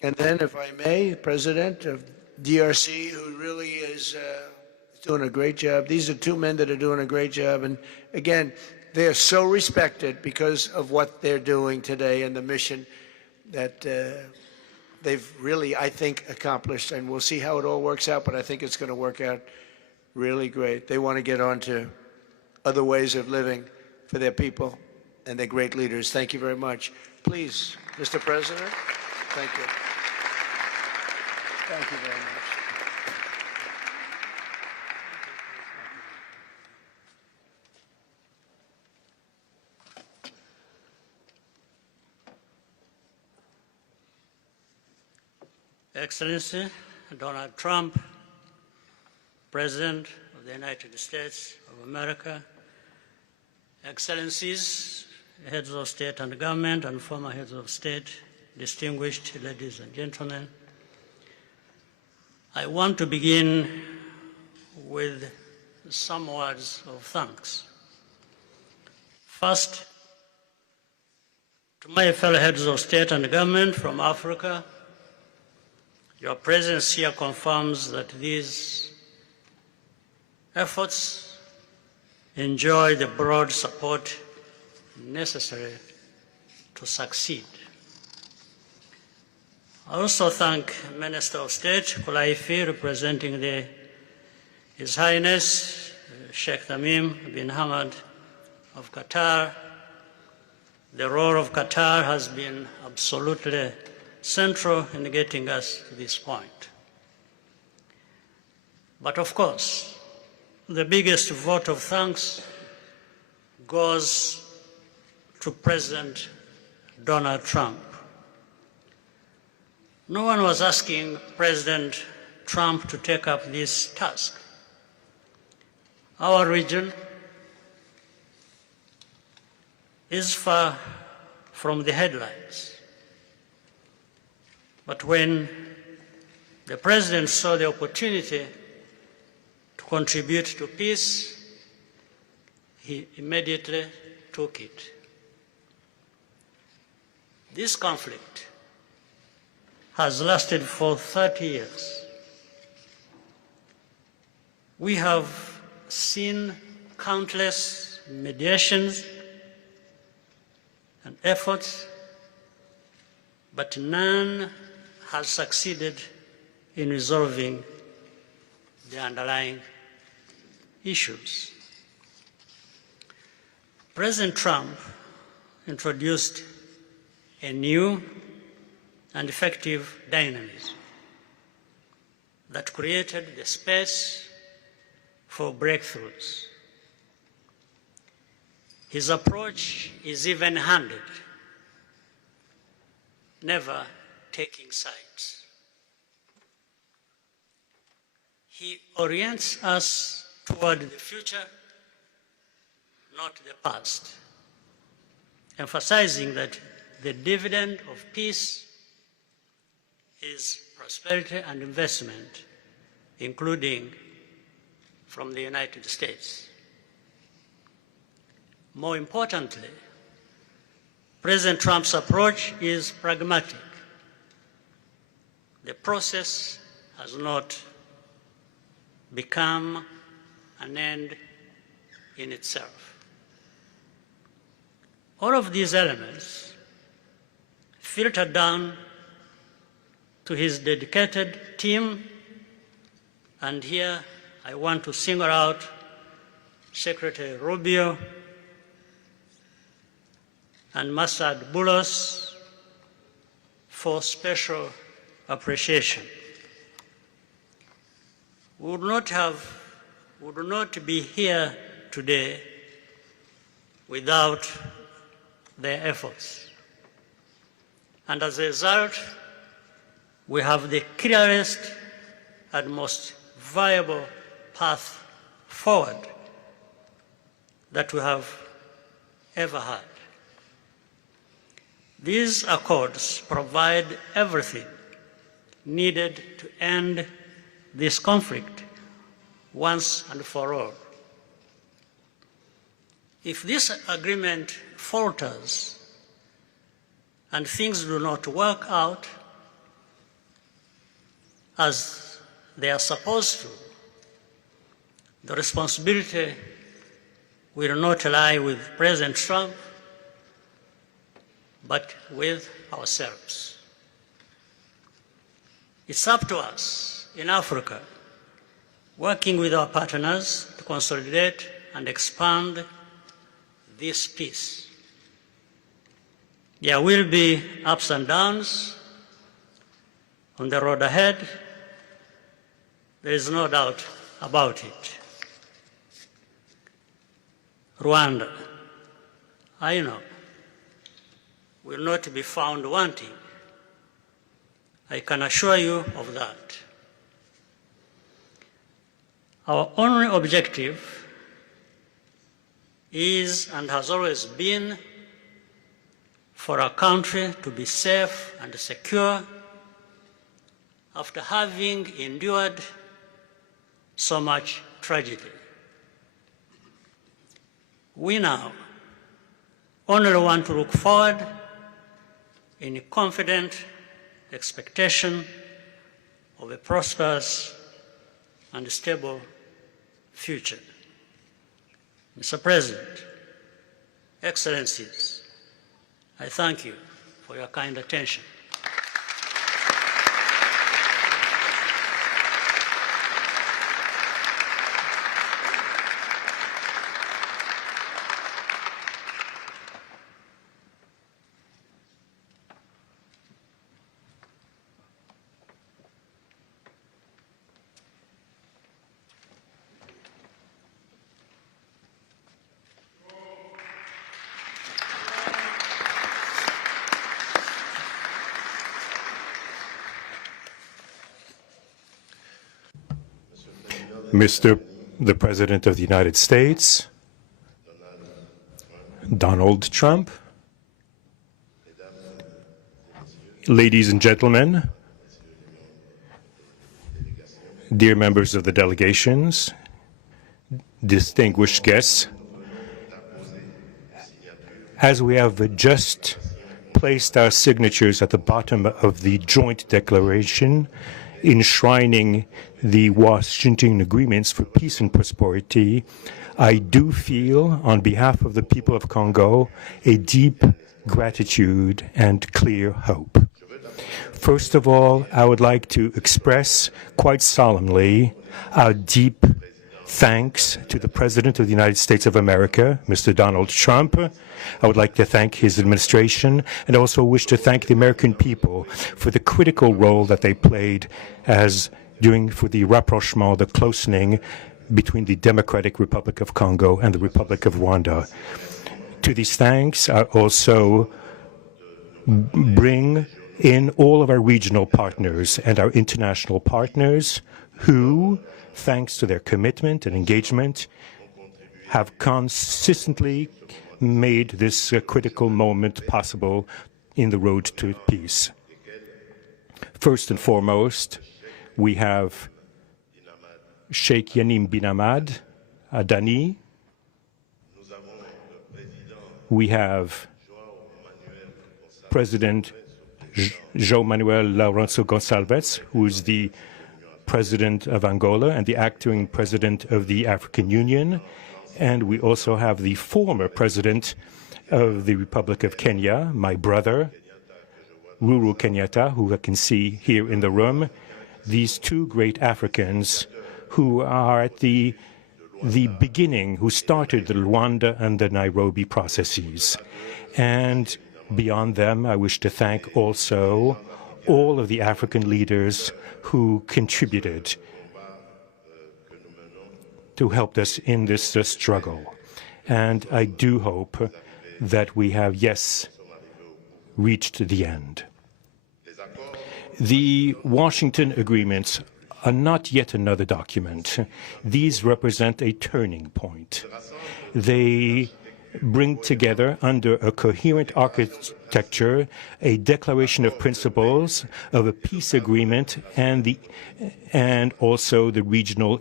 And then, if I may, President of DRC, who really is doing a great job. These are two men that are doing a great job. And again, they are so respected because of what they're doing today and the mission that they've really, I think, accomplished. And we'll see how it all works out, but I think it's going to work out really great. They want to get on to other ways of living for their people, and they're great leaders. Thank you very much. Please, Mr. President. Thank you. Thank you very much. Excellency Donald Trump, President of the United States of America, Excellencies, heads of state and government and former heads of state, distinguished ladies and gentlemen, I want to begin with some words of thanks. First, to my fellow heads of state and government from Africa, your presence here confirms that these efforts enjoy the broad support necessary to succeed. I also thank Minister of State Kulaifi, representing His Highness Sheikh Tamim bin Hamad of Qatar. The role of Qatar has been absolutely central in getting us to this point. But of course, the biggest vote of thanks goes to President Donald Trump. No one was asking President Trump to take up this task. Our region is far from the headlines. But when the President saw the opportunity to contribute to peace, he immediately took it. This conflict has lasted for 30 years. We have seen countless mediations and efforts, but none has succeeded in resolving the underlying issues. President Trump introduced a new and effective dynamism that created the space for breakthroughs. His approach is even-handed, never taking sides. He orients us toward the future, not the past, emphasizing that the dividend of peace is prosperity and investment, including from the United States. More importantly, President Trump's approach is pragmatic. The process has not become an end in itself. All of these elements filter down to his dedicated team, and here I want to single out Secretary Rubio and Masad Boulos for special appreciation. We would not be here today without their efforts. And as a result, we have the clearest and most viable path forward that we have ever had. These accords provide everything needed to end this conflict once and for all. If this agreement falters and things do not work out as they are supposed to, the responsibility will not lie with President Trump, but with ourselves. It's up to us in Africa, working with our partners to consolidate and expand this peace. There will be ups and downs on the road ahead. There is no doubt about it. Rwanda, I know, will not be found wanting. I can assure you of that. Our only objective is and has always been for our country to be safe and secure after having endured so much tragedy. We now only want to look forward in confident expectation of a prosperous and stable future. Mr. President, Excellencies, I thank you for your kind attention. Mr. the President of the United States, Donald Trump, ladies and gentlemen, dear members of the delegations, distinguished guests, as we have just placed our signatures at the bottom of the joint declaration enshrining the Washington agreements for peace and prosperity, I do feel, on behalf of the people of Congo, a deep gratitude and clear hope. First of all, I would like to express quite solemnly our deep thanks to the President of the United States of America, Mr. Donald Trump. I would like to thank his administration and also wish to thank the American people for the critical role that they played for the rapprochement, the closening between the Democratic Republic of Congo and the Republic of Rwanda. To these thanks, I also bring in all of our regional partners and our international partners who, thanks to their commitment and engagement, have consistently made this critical moment possible in the road to peace. First and foremost, we have Sheikh Yanim bin Ahmad Adani. We have President João Manuel Lourenço Gonçalves, who is the President of Angola and the acting President of the African Union. And we also have the former President of the Republic of Kenya, my brother, Uhuru Kenyatta, who I can see here in the room. These two great Africans who are at the beginning, who started the Luanda and the Nairobi processes. And beyond them, I wish to thank also all of the African leaders who contributed to help us in this struggle. And I do hope that we have, yes, reached the end. The Washington agreements are not yet another document. These represent a turning point. They bring together under a coherent architecture a declaration of principles of a peace agreement and also the regional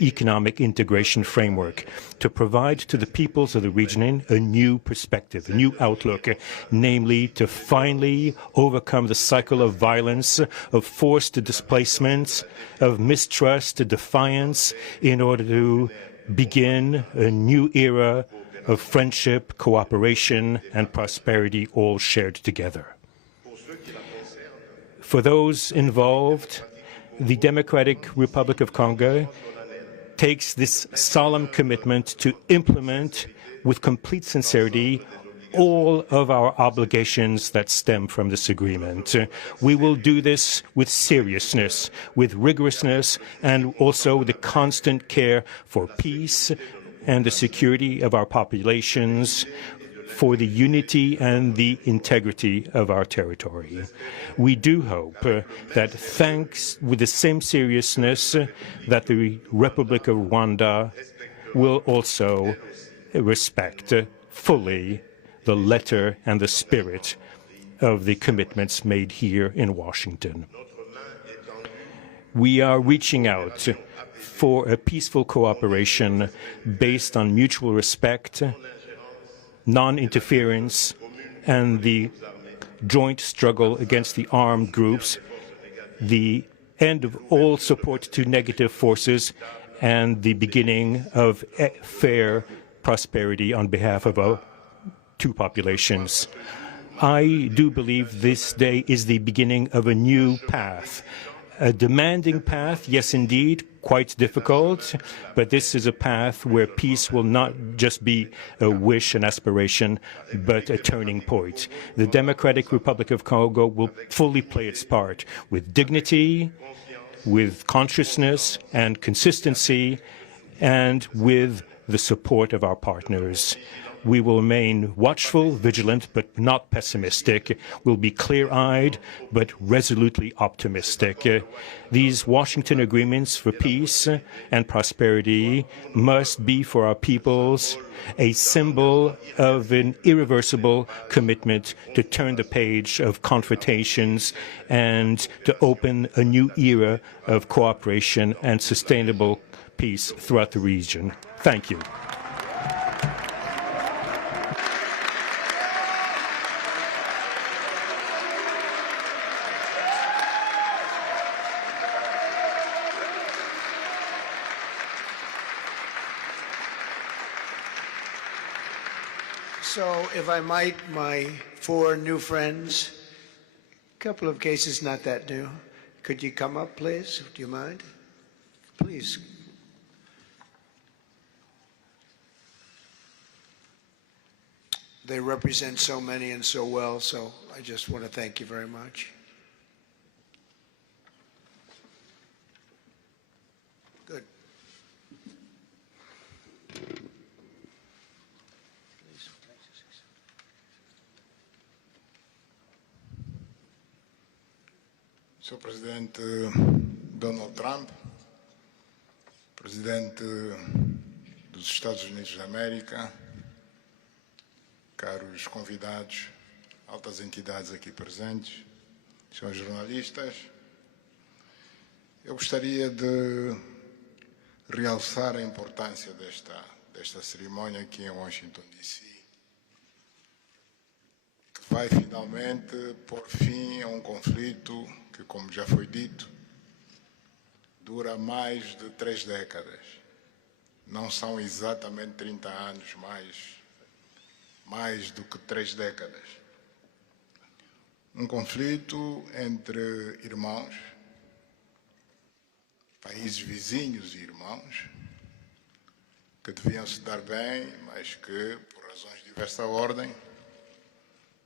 economic integration framework to provide to the peoples of the region a new perspective, a new outlook, namely to finally overcome the cycle of violence, of forced displacements, of mistrust, defiance, in order to begin a new era of friendship, cooperation, and prosperity all shared together. For those involved, the Democratic Republic of Congo takes this solemn commitment to implement with complete sincerity all of our obligations that stem from this agreement. We will do this with seriousness, with rigorousness, and also the constant care for peace and the security of our populations, for the unity and the integrity of our territory. We do hope that thanks with the same seriousness that the Republic of Rwanda will also respect fully the letter and the spirit of the commitments made here in Washington. We are reaching out for a peaceful cooperation based on mutual respect, non-interference, and the joint struggle against the armed groups, the end of all support to negative forces, and the beginning of fair prosperity on behalf of our two populations. I do believe this day is the beginning of a new path. A demanding path, yes indeed, quite difficult, but this is a path where peace will not just be a wish, an aspiration, but a turning point. The Democratic Republic of Congo will fully play its part with dignity, with consciousness and consistency, and with the support of our partners. We will remain watchful, vigilant, but not pessimistic. We'll be clear-eyed, but resolutely optimistic. These Washington agreements for peace and prosperity must be for our peoples a symbol of an irreversible commitment to turn the page of confrontations and to open a new era of cooperation and sustainable peace throughout the region. Thank you. So, if I might, my four new friends, a couple of cases not that new. Could you come up, please? Do you mind? Please. They represent so many and so well, so I just want to thank you very much. Good. Sr. Presidente Donald Trump, Presidente dos Estados Unidos da América, caros convidados, altas entidades aqui presentes, senhores jornalistas, eu gostaria de realçar a importância desta cerimônia aqui em Washington, D.C., que vai finalmente pôr fim a um conflito que, como já foi dito, dura mais de 3 décadas. Não são exatamente 30 anos, mais do que 3 décadas. Um conflito entre irmãos, países vizinhos e irmãos, que deviam se dar bem, mas que, por razões de diversa ordem,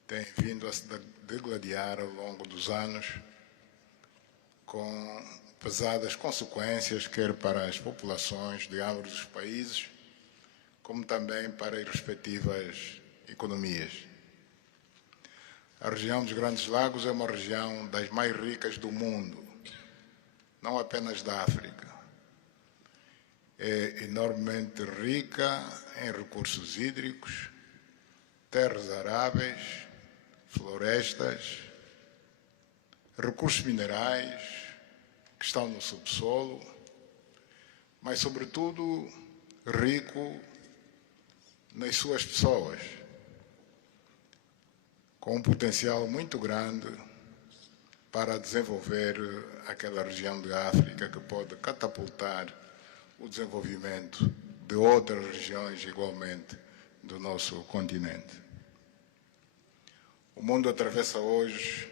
têm vindo a se degladiar ao longo dos anos, com pesadas consequências, quer para as populações de ambos os países, como também para as respectivas economias. A região dos Grandes Lagos é uma região das mais ricas do mundo, não apenas da África. É enormemente rica em recursos hídricos, terras aráveis, florestas, recursos minerais que estão no subsolo, mas, sobretudo, rico nas suas pessoas, com um potencial muito grande para desenvolver aquela região da África que pode catapultar o desenvolvimento de outras regiões igualmente do nosso continente. O mundo atravessa hoje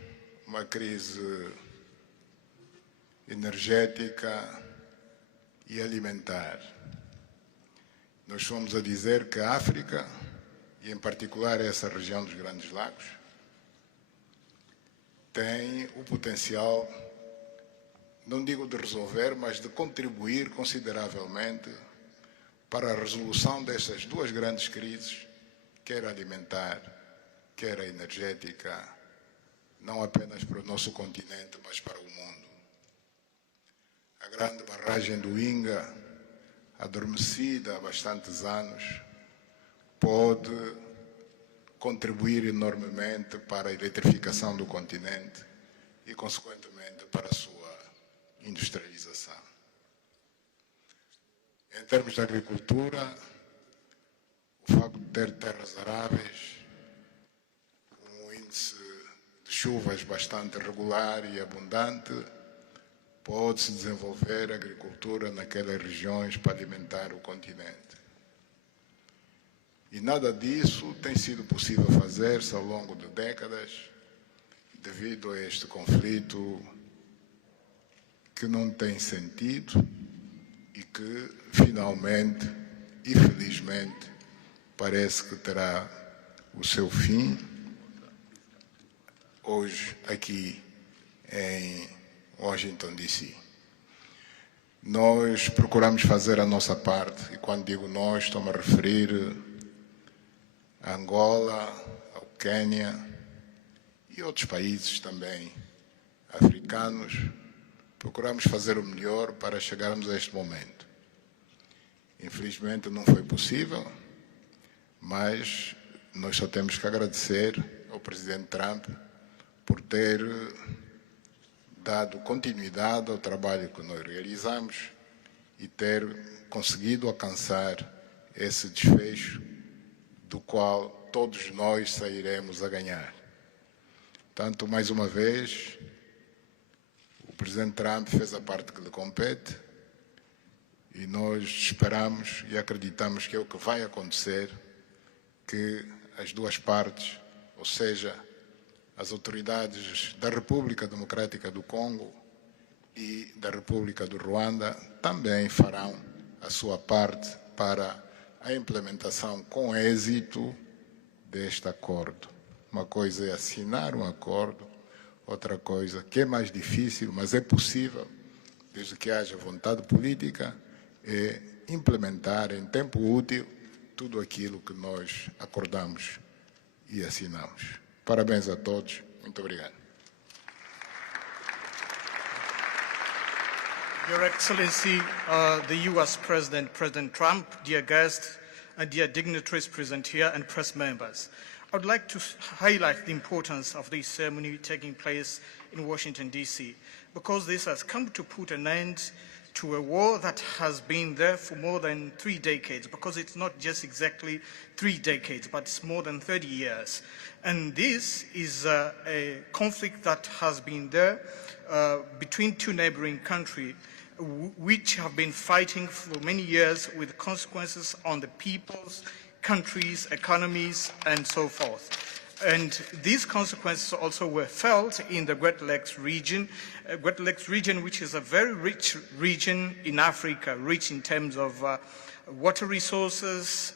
uma crise energética e alimentar. Nós estamos a dizer que a África, e em particular essa região dos Grandes Lagos, tem o potencial, não digo de resolver, mas de contribuir consideravelmente para a resolução destas duas grandes crises, quer a alimentar, quer a energética, não apenas para o nosso continente, mas para o mundo. A grande barragem do Inga, adormecida há bastantes anos, pode contribuir enormemente para a eletrificação do continente e, consequentemente, para a sua industrialização. Em termos de agricultura, o facto de ter terras aráveis, um índice de chuvas bastante regular e abundante, pode-se desenvolver agricultura naquelas regiões para alimentar o continente. E nada disso tem sido possível fazer-se ao longo de décadas, devido a este conflito que não tem sentido e que, finalmente e felizmente, parece que terá o seu fim hoje aqui em Washington, D.C. Nós procuramos fazer a nossa parte, e quando digo nós, estou-me a referir a Angola, ao Quênia e outros países também africanos. Procuramos fazer o melhor para chegarmos a este momento. Infelizmente não foi possível, mas nós só temos que agradecer ao presidente Trump por ter dado continuidade ao trabalho que nós realizamos e ter conseguido alcançar esse desfecho do qual todos nós sairemos a ganhar. Portanto, mais uma vez, o presidente Trump fez a parte que lhe compete e nós esperamos e acreditamos que é o que vai acontecer, que as duas partes, ou seja, as autoridades da República Democrática do Congo e da República do Ruanda também farão a sua parte para a implementação com êxito deste acordo. Uma coisa é assinar um acordo, outra coisa que é mais difícil, mas é possível, desde que haja vontade política, é implementar em tempo útil tudo aquilo que nós acordamos e assinamos. Parabéns a todos. Muito obrigado. Your Excellency, the U.S. President, President Trump, dear guests, dear dignitaries present here, and press members. I would like to highlight the importance of this ceremony taking place in Washington, D.C., because this has come to put an end to a war that has been there for more than 3 decades, because it's not just exactly 3 decades, but it's more than 30 years. And this is a conflict that has been there between two neighboring countries, which have been fighting for many years with consequences on the peoples, countries, economies, and so forth. And these consequences also were felt in the Great Lakes region, which is a very rich region in Africa, rich in terms of water resources,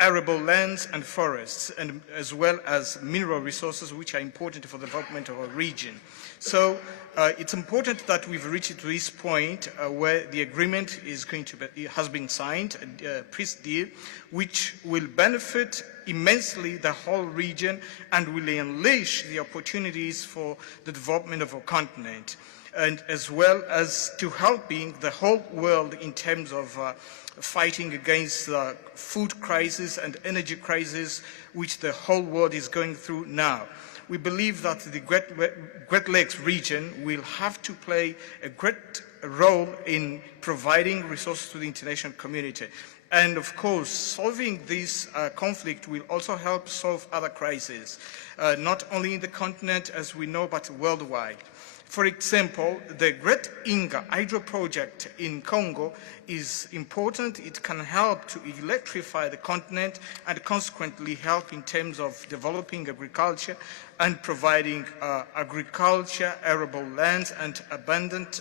arable lands and forests, and as well as mineral resources, which are important for the development of a region. So it's important that we've reached to this point where the agreement is going to be, has been signed, a peace deal, which will benefit immensely the whole region and will unleash the opportunities for the development of our continent, and as well as to helping the whole world in terms of fighting against the food crisis and energy crisis which the whole world is going through now. We believe that the Great Lakes region will have to play a great role in providing resources to the international community. And of course, solving this conflict will also help solve other crises, not only in the continent as we know, but worldwide. For example, the Great Inga hydro project in Congo is important. It can help to electrify the continent and consequently help in terms of developing agriculture and providing agriculture, arable lands, and abundant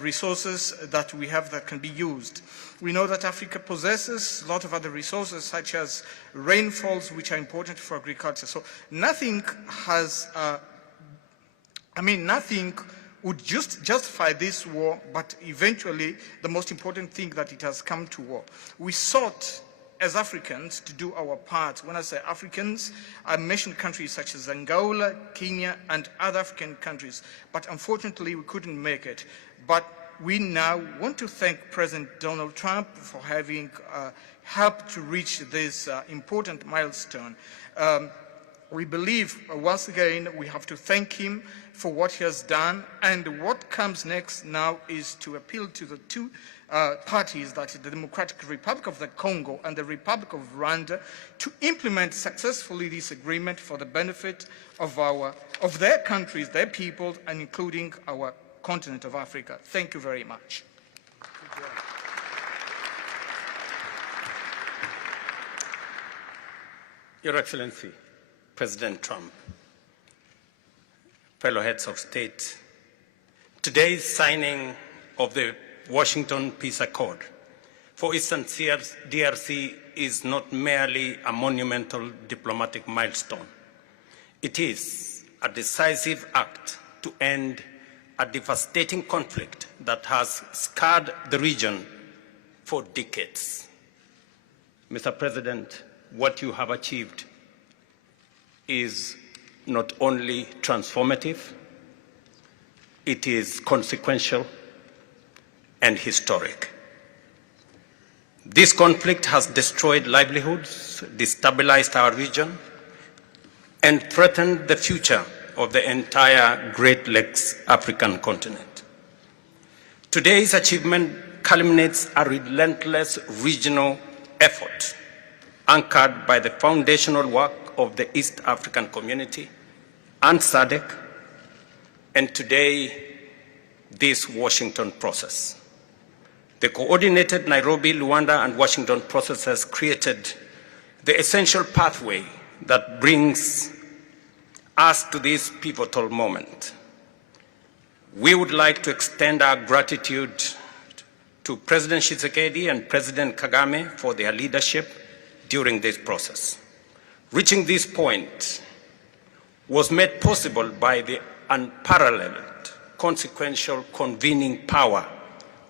resources that we have that can be used. We know that Africa possesses a lot of other resources such as rainfalls, which are important for agriculture. So nothing has nothing would justify this war, but eventually the most important thing that it has come to war. We sought as Africans to do our part. When I say Africans, I mention countries such as Angola, Kenya, and other African countries, but unfortunately we couldn't make it. But we now want to thank President Donald Trump for having helped to reach this important milestone. we believe, once again, we have to thank him for what he has done, and what comes next now is to appeal to the two parties, that is the Democratic Republic of the Congo and the Republic of Rwanda, to implement successfully this agreement for the benefit of their countries, their people, and including our continent of Africa. Thank you very much. Your Excellency, President Trump, fellow heads of state, today's signing of the Washington Peace Accord for Eastern DRC is not merely a monumental diplomatic milestone. It is a decisive act to end a devastating conflict that has scarred the region for decades. Mr. President, what you have achieved is not only transformative, it is consequential and historic. This conflict has destroyed livelihoods, destabilized our region, and threatened the future of the entire Great Lakes African continent. Today's achievement culminates a relentless regional effort anchored by the foundational work of the East African Community and SADC, and today, this Washington process. The coordinated Nairobi, Luanda, and Washington processes created the essential pathway that brings us to this pivotal moment. We would like to extend our gratitude to President Tshisekedi and President Kagame for their leadership during this process. Reaching this point was made possible by the unparalleled consequential convening power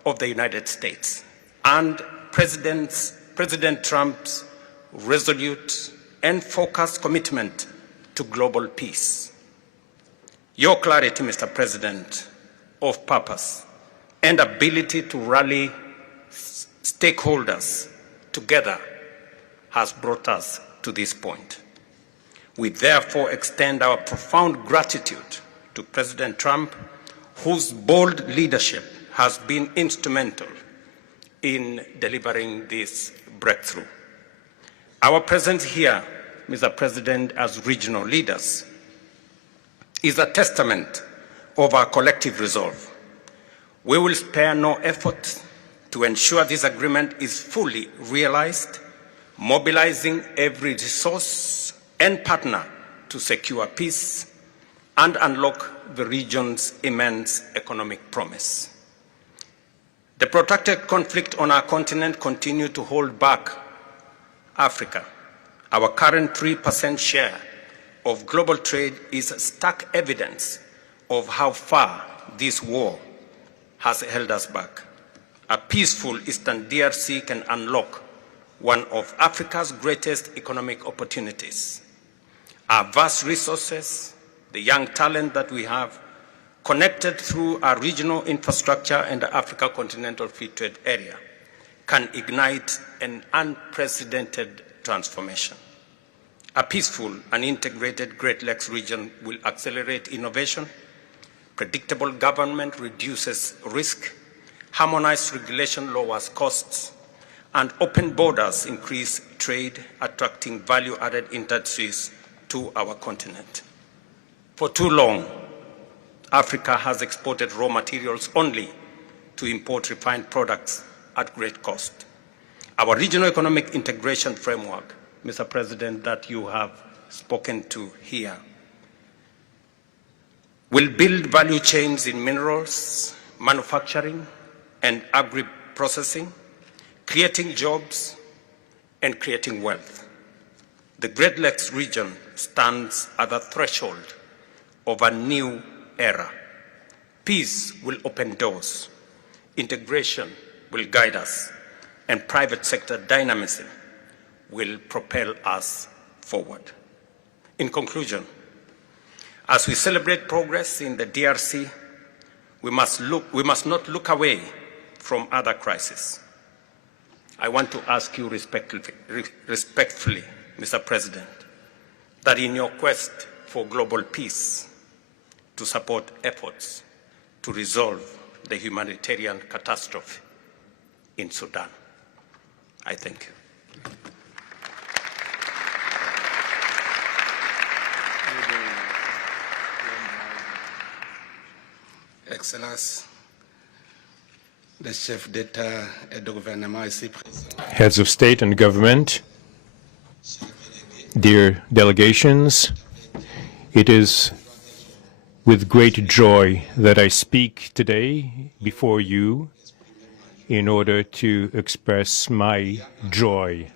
of the United States and President Trump's resolute and focused commitment to global peace. Your clarity, Mr. President, of purpose and ability to rally stakeholders together has brought us to this point. We therefore extend our profound gratitude to President Trump, whose bold leadership has been instrumental in delivering this breakthrough. Our presence here, Mr. President, as regional leaders, is a testament of our collective resolve. We will spare no effort to ensure this agreement is fully realized, mobilizing every resource and partner to secure peace and unlock the region's immense economic promise. The protracted conflict on our continent continues to hold back Africa. Our current 3% share of global trade is stark evidence of how far this war has held us back. A peaceful Eastern DRC can unlock one of Africa's greatest economic opportunities. Our vast resources, the young talent that we have, connected through our regional infrastructure and the Africa Continental Free Trade Area, can ignite an unprecedented transformation. A peaceful and integrated Great Lakes region will accelerate innovation, predictable government reduces risk, harmonized regulation lowers costs, and open borders increase trade, attracting value-added industries to our continent. For too long, Africa has exported raw materials only to import refined products at great cost. Our regional economic integration framework, Mr. President, that you have spoken to here, will build value chains in minerals, manufacturing, and agri-processing, creating jobs and creating wealth. The Great Lakes region stands at the threshold of a new era. Peace will open doors, integration will guide us, and private sector dynamism will propel us forward. In conclusion, as we celebrate progress in the DRC, we must not look away from other crises. I want to ask you respectfully, Mr. President, that in your quest for global peace, to support efforts to resolve the humanitarian catastrophe in Sudan. I thank you. Excellence, le chef d'État et de gouvernement ici présent. Heads of state and government, dear delegations, it is with great joy that I speak today before you in order to express my joy.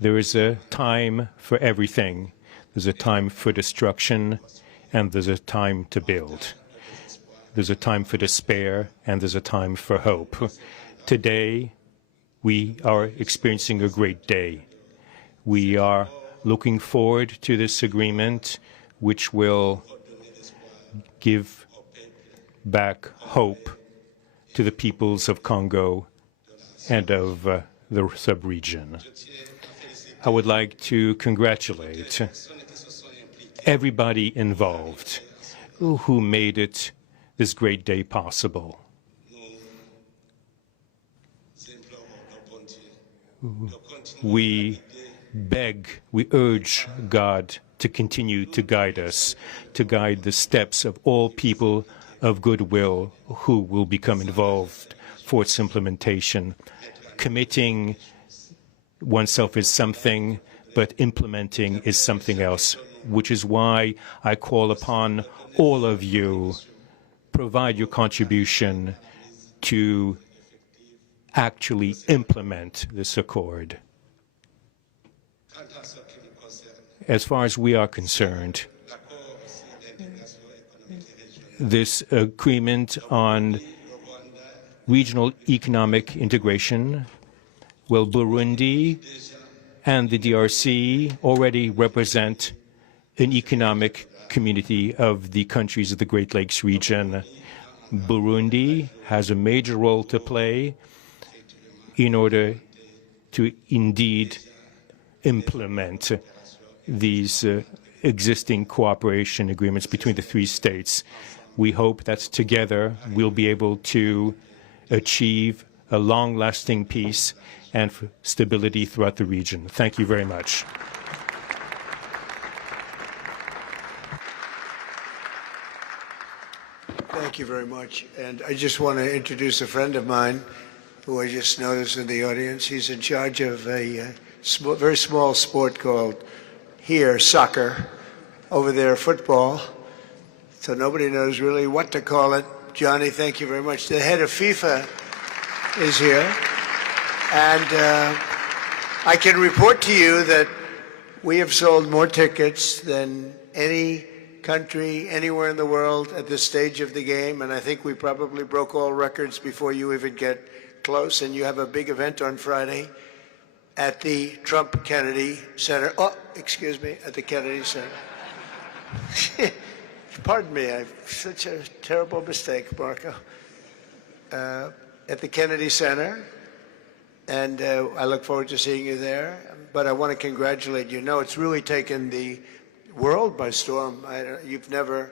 There is a time for everything. There's a time for destruction, and there's a time to build. There's a time for despair, and there's a time for hope. Today, we are experiencing a great day. We are looking forward to this agreement, which will give back hope to the peoples of Congo and of the sub-region. I would like to congratulate everybody involved who made it this great day possible. We beg, we urge God to continue to guide us, to guide the steps of all people of goodwill who will become involved for its implementation. Committing oneself is something, but implementing is something else, which is why I call upon all of you, provide your contribution to actually implement this accord. As far as we are concerned, this agreement on regional economic integration, well, Burundi and the DRC already represent an economic community of the countries of the Great Lakes region. Burundi has a major role to play in order to indeed implement these existing cooperation agreements between the three states. We hope that together we'll be able to achieve a long-lasting peace and stability throughout the region. Thank you very much. Thank you very much. And I just want to introduce a friend of mine who I just noticed in the audience. He's in charge of a very small sport called here soccer, over there football. So nobody knows really what to call it. Johnny, thank you very much. The head of FIFA is here. And I can report to you that we have sold more tickets than any country anywhere in the world at this stage of the game. And I think we probably broke all records before you even get close. And you have a big event on Friday at the Trump Kennedy Center. Oh, excuse me, at the Kennedy Center. Pardon me, I've such a terrible mistake, Marco. At the Kennedy Center, and I look forward to seeing you there. But I want to congratulate you. No, it's really taken the world by storm. You've never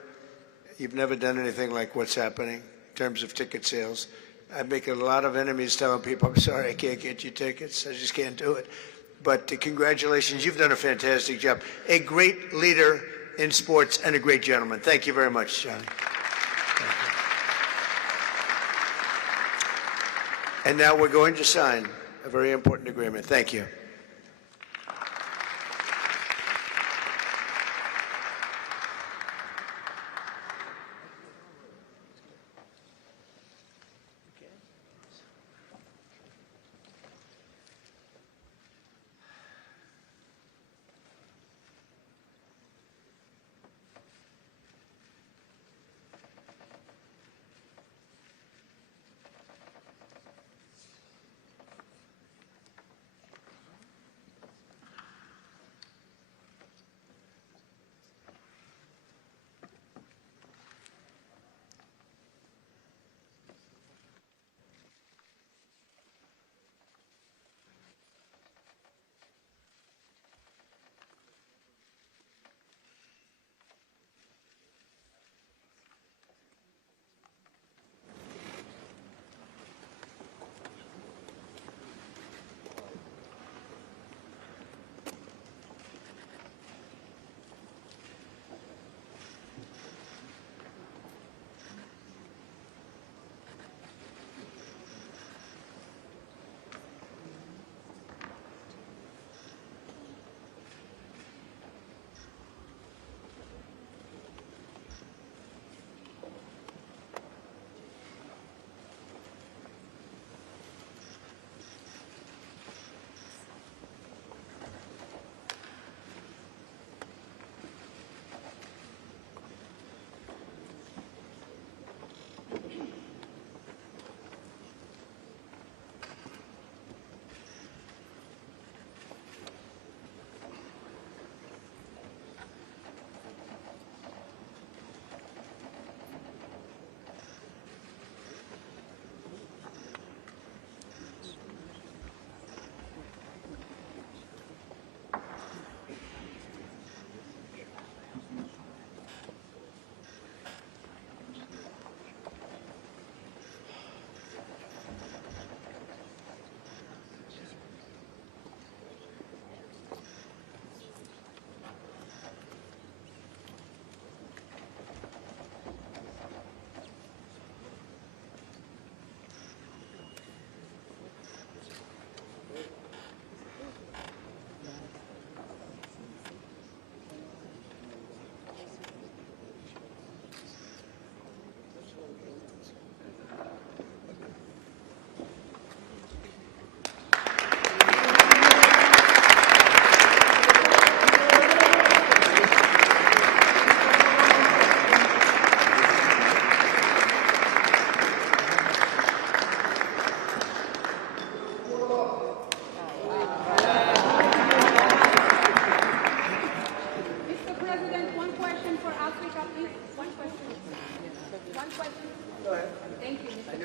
done anything like what's happening in terms of ticket sales. I make a lot of enemies telling people, I'm sorry, I can't get you tickets. I just can't do it. But congratulations, you've done a fantastic job. A great leader in sports and a great gentleman. Thank you very much, Johnny. And now we're going to sign a very important agreement. Thank you.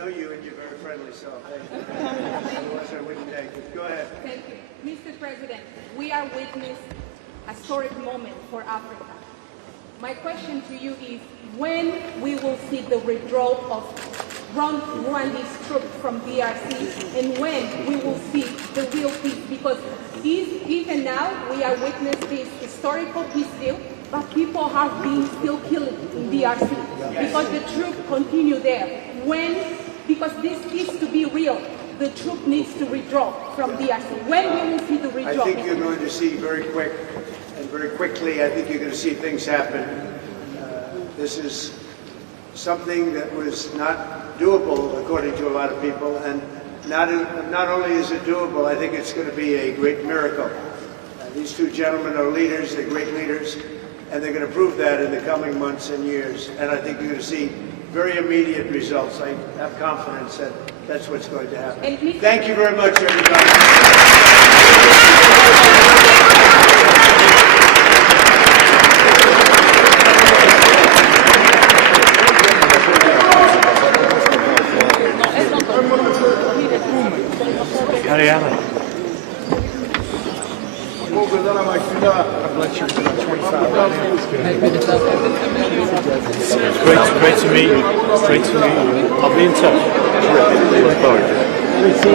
know you and you're very friendly, so otherwise I wouldn't take it. Go ahead. Thank you. Mr. President, we are witnessing a historic moment for Africa. My question to you is when we will see the withdrawal of Rwanda's troops from DRC and when we will see the real peace, because even now we are witnessing this historical peace deal, but people have been still killed in DRC because the troops continue there. Because this needs to be real, the troop needs to withdraw from DRC. When we will see the withdrawal? I think you're going to see very quick and very quickly, I think you're going to see things happen. This is something that was not doable, according to a lot of people, and not only is it doable, I think it's going to be a great miracle. These two gentlemen are leaders, they're great leaders, and they're going to prove that in the coming months and years. And I think you're going to see very immediate results. I have confidence that that's what's going to happen. Thank you very much, everybody. Ariana. Great to meet you. Great to meet you. I'll be in touch. Nice to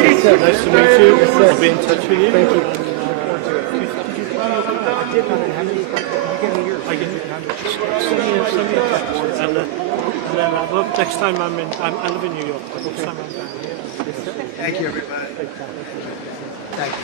meet you. I'll be in touch with you. Thank you. Send me a text. And then next time I live in New York. Next time I'm down here. Thank you, everybody. Thank you.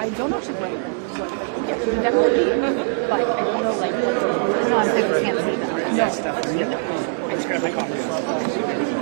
I don't know if she's right. Yeah, she would definitely be, but I don't know, like, no, I'm saying we can't say that. No. I just grabbed my coffee.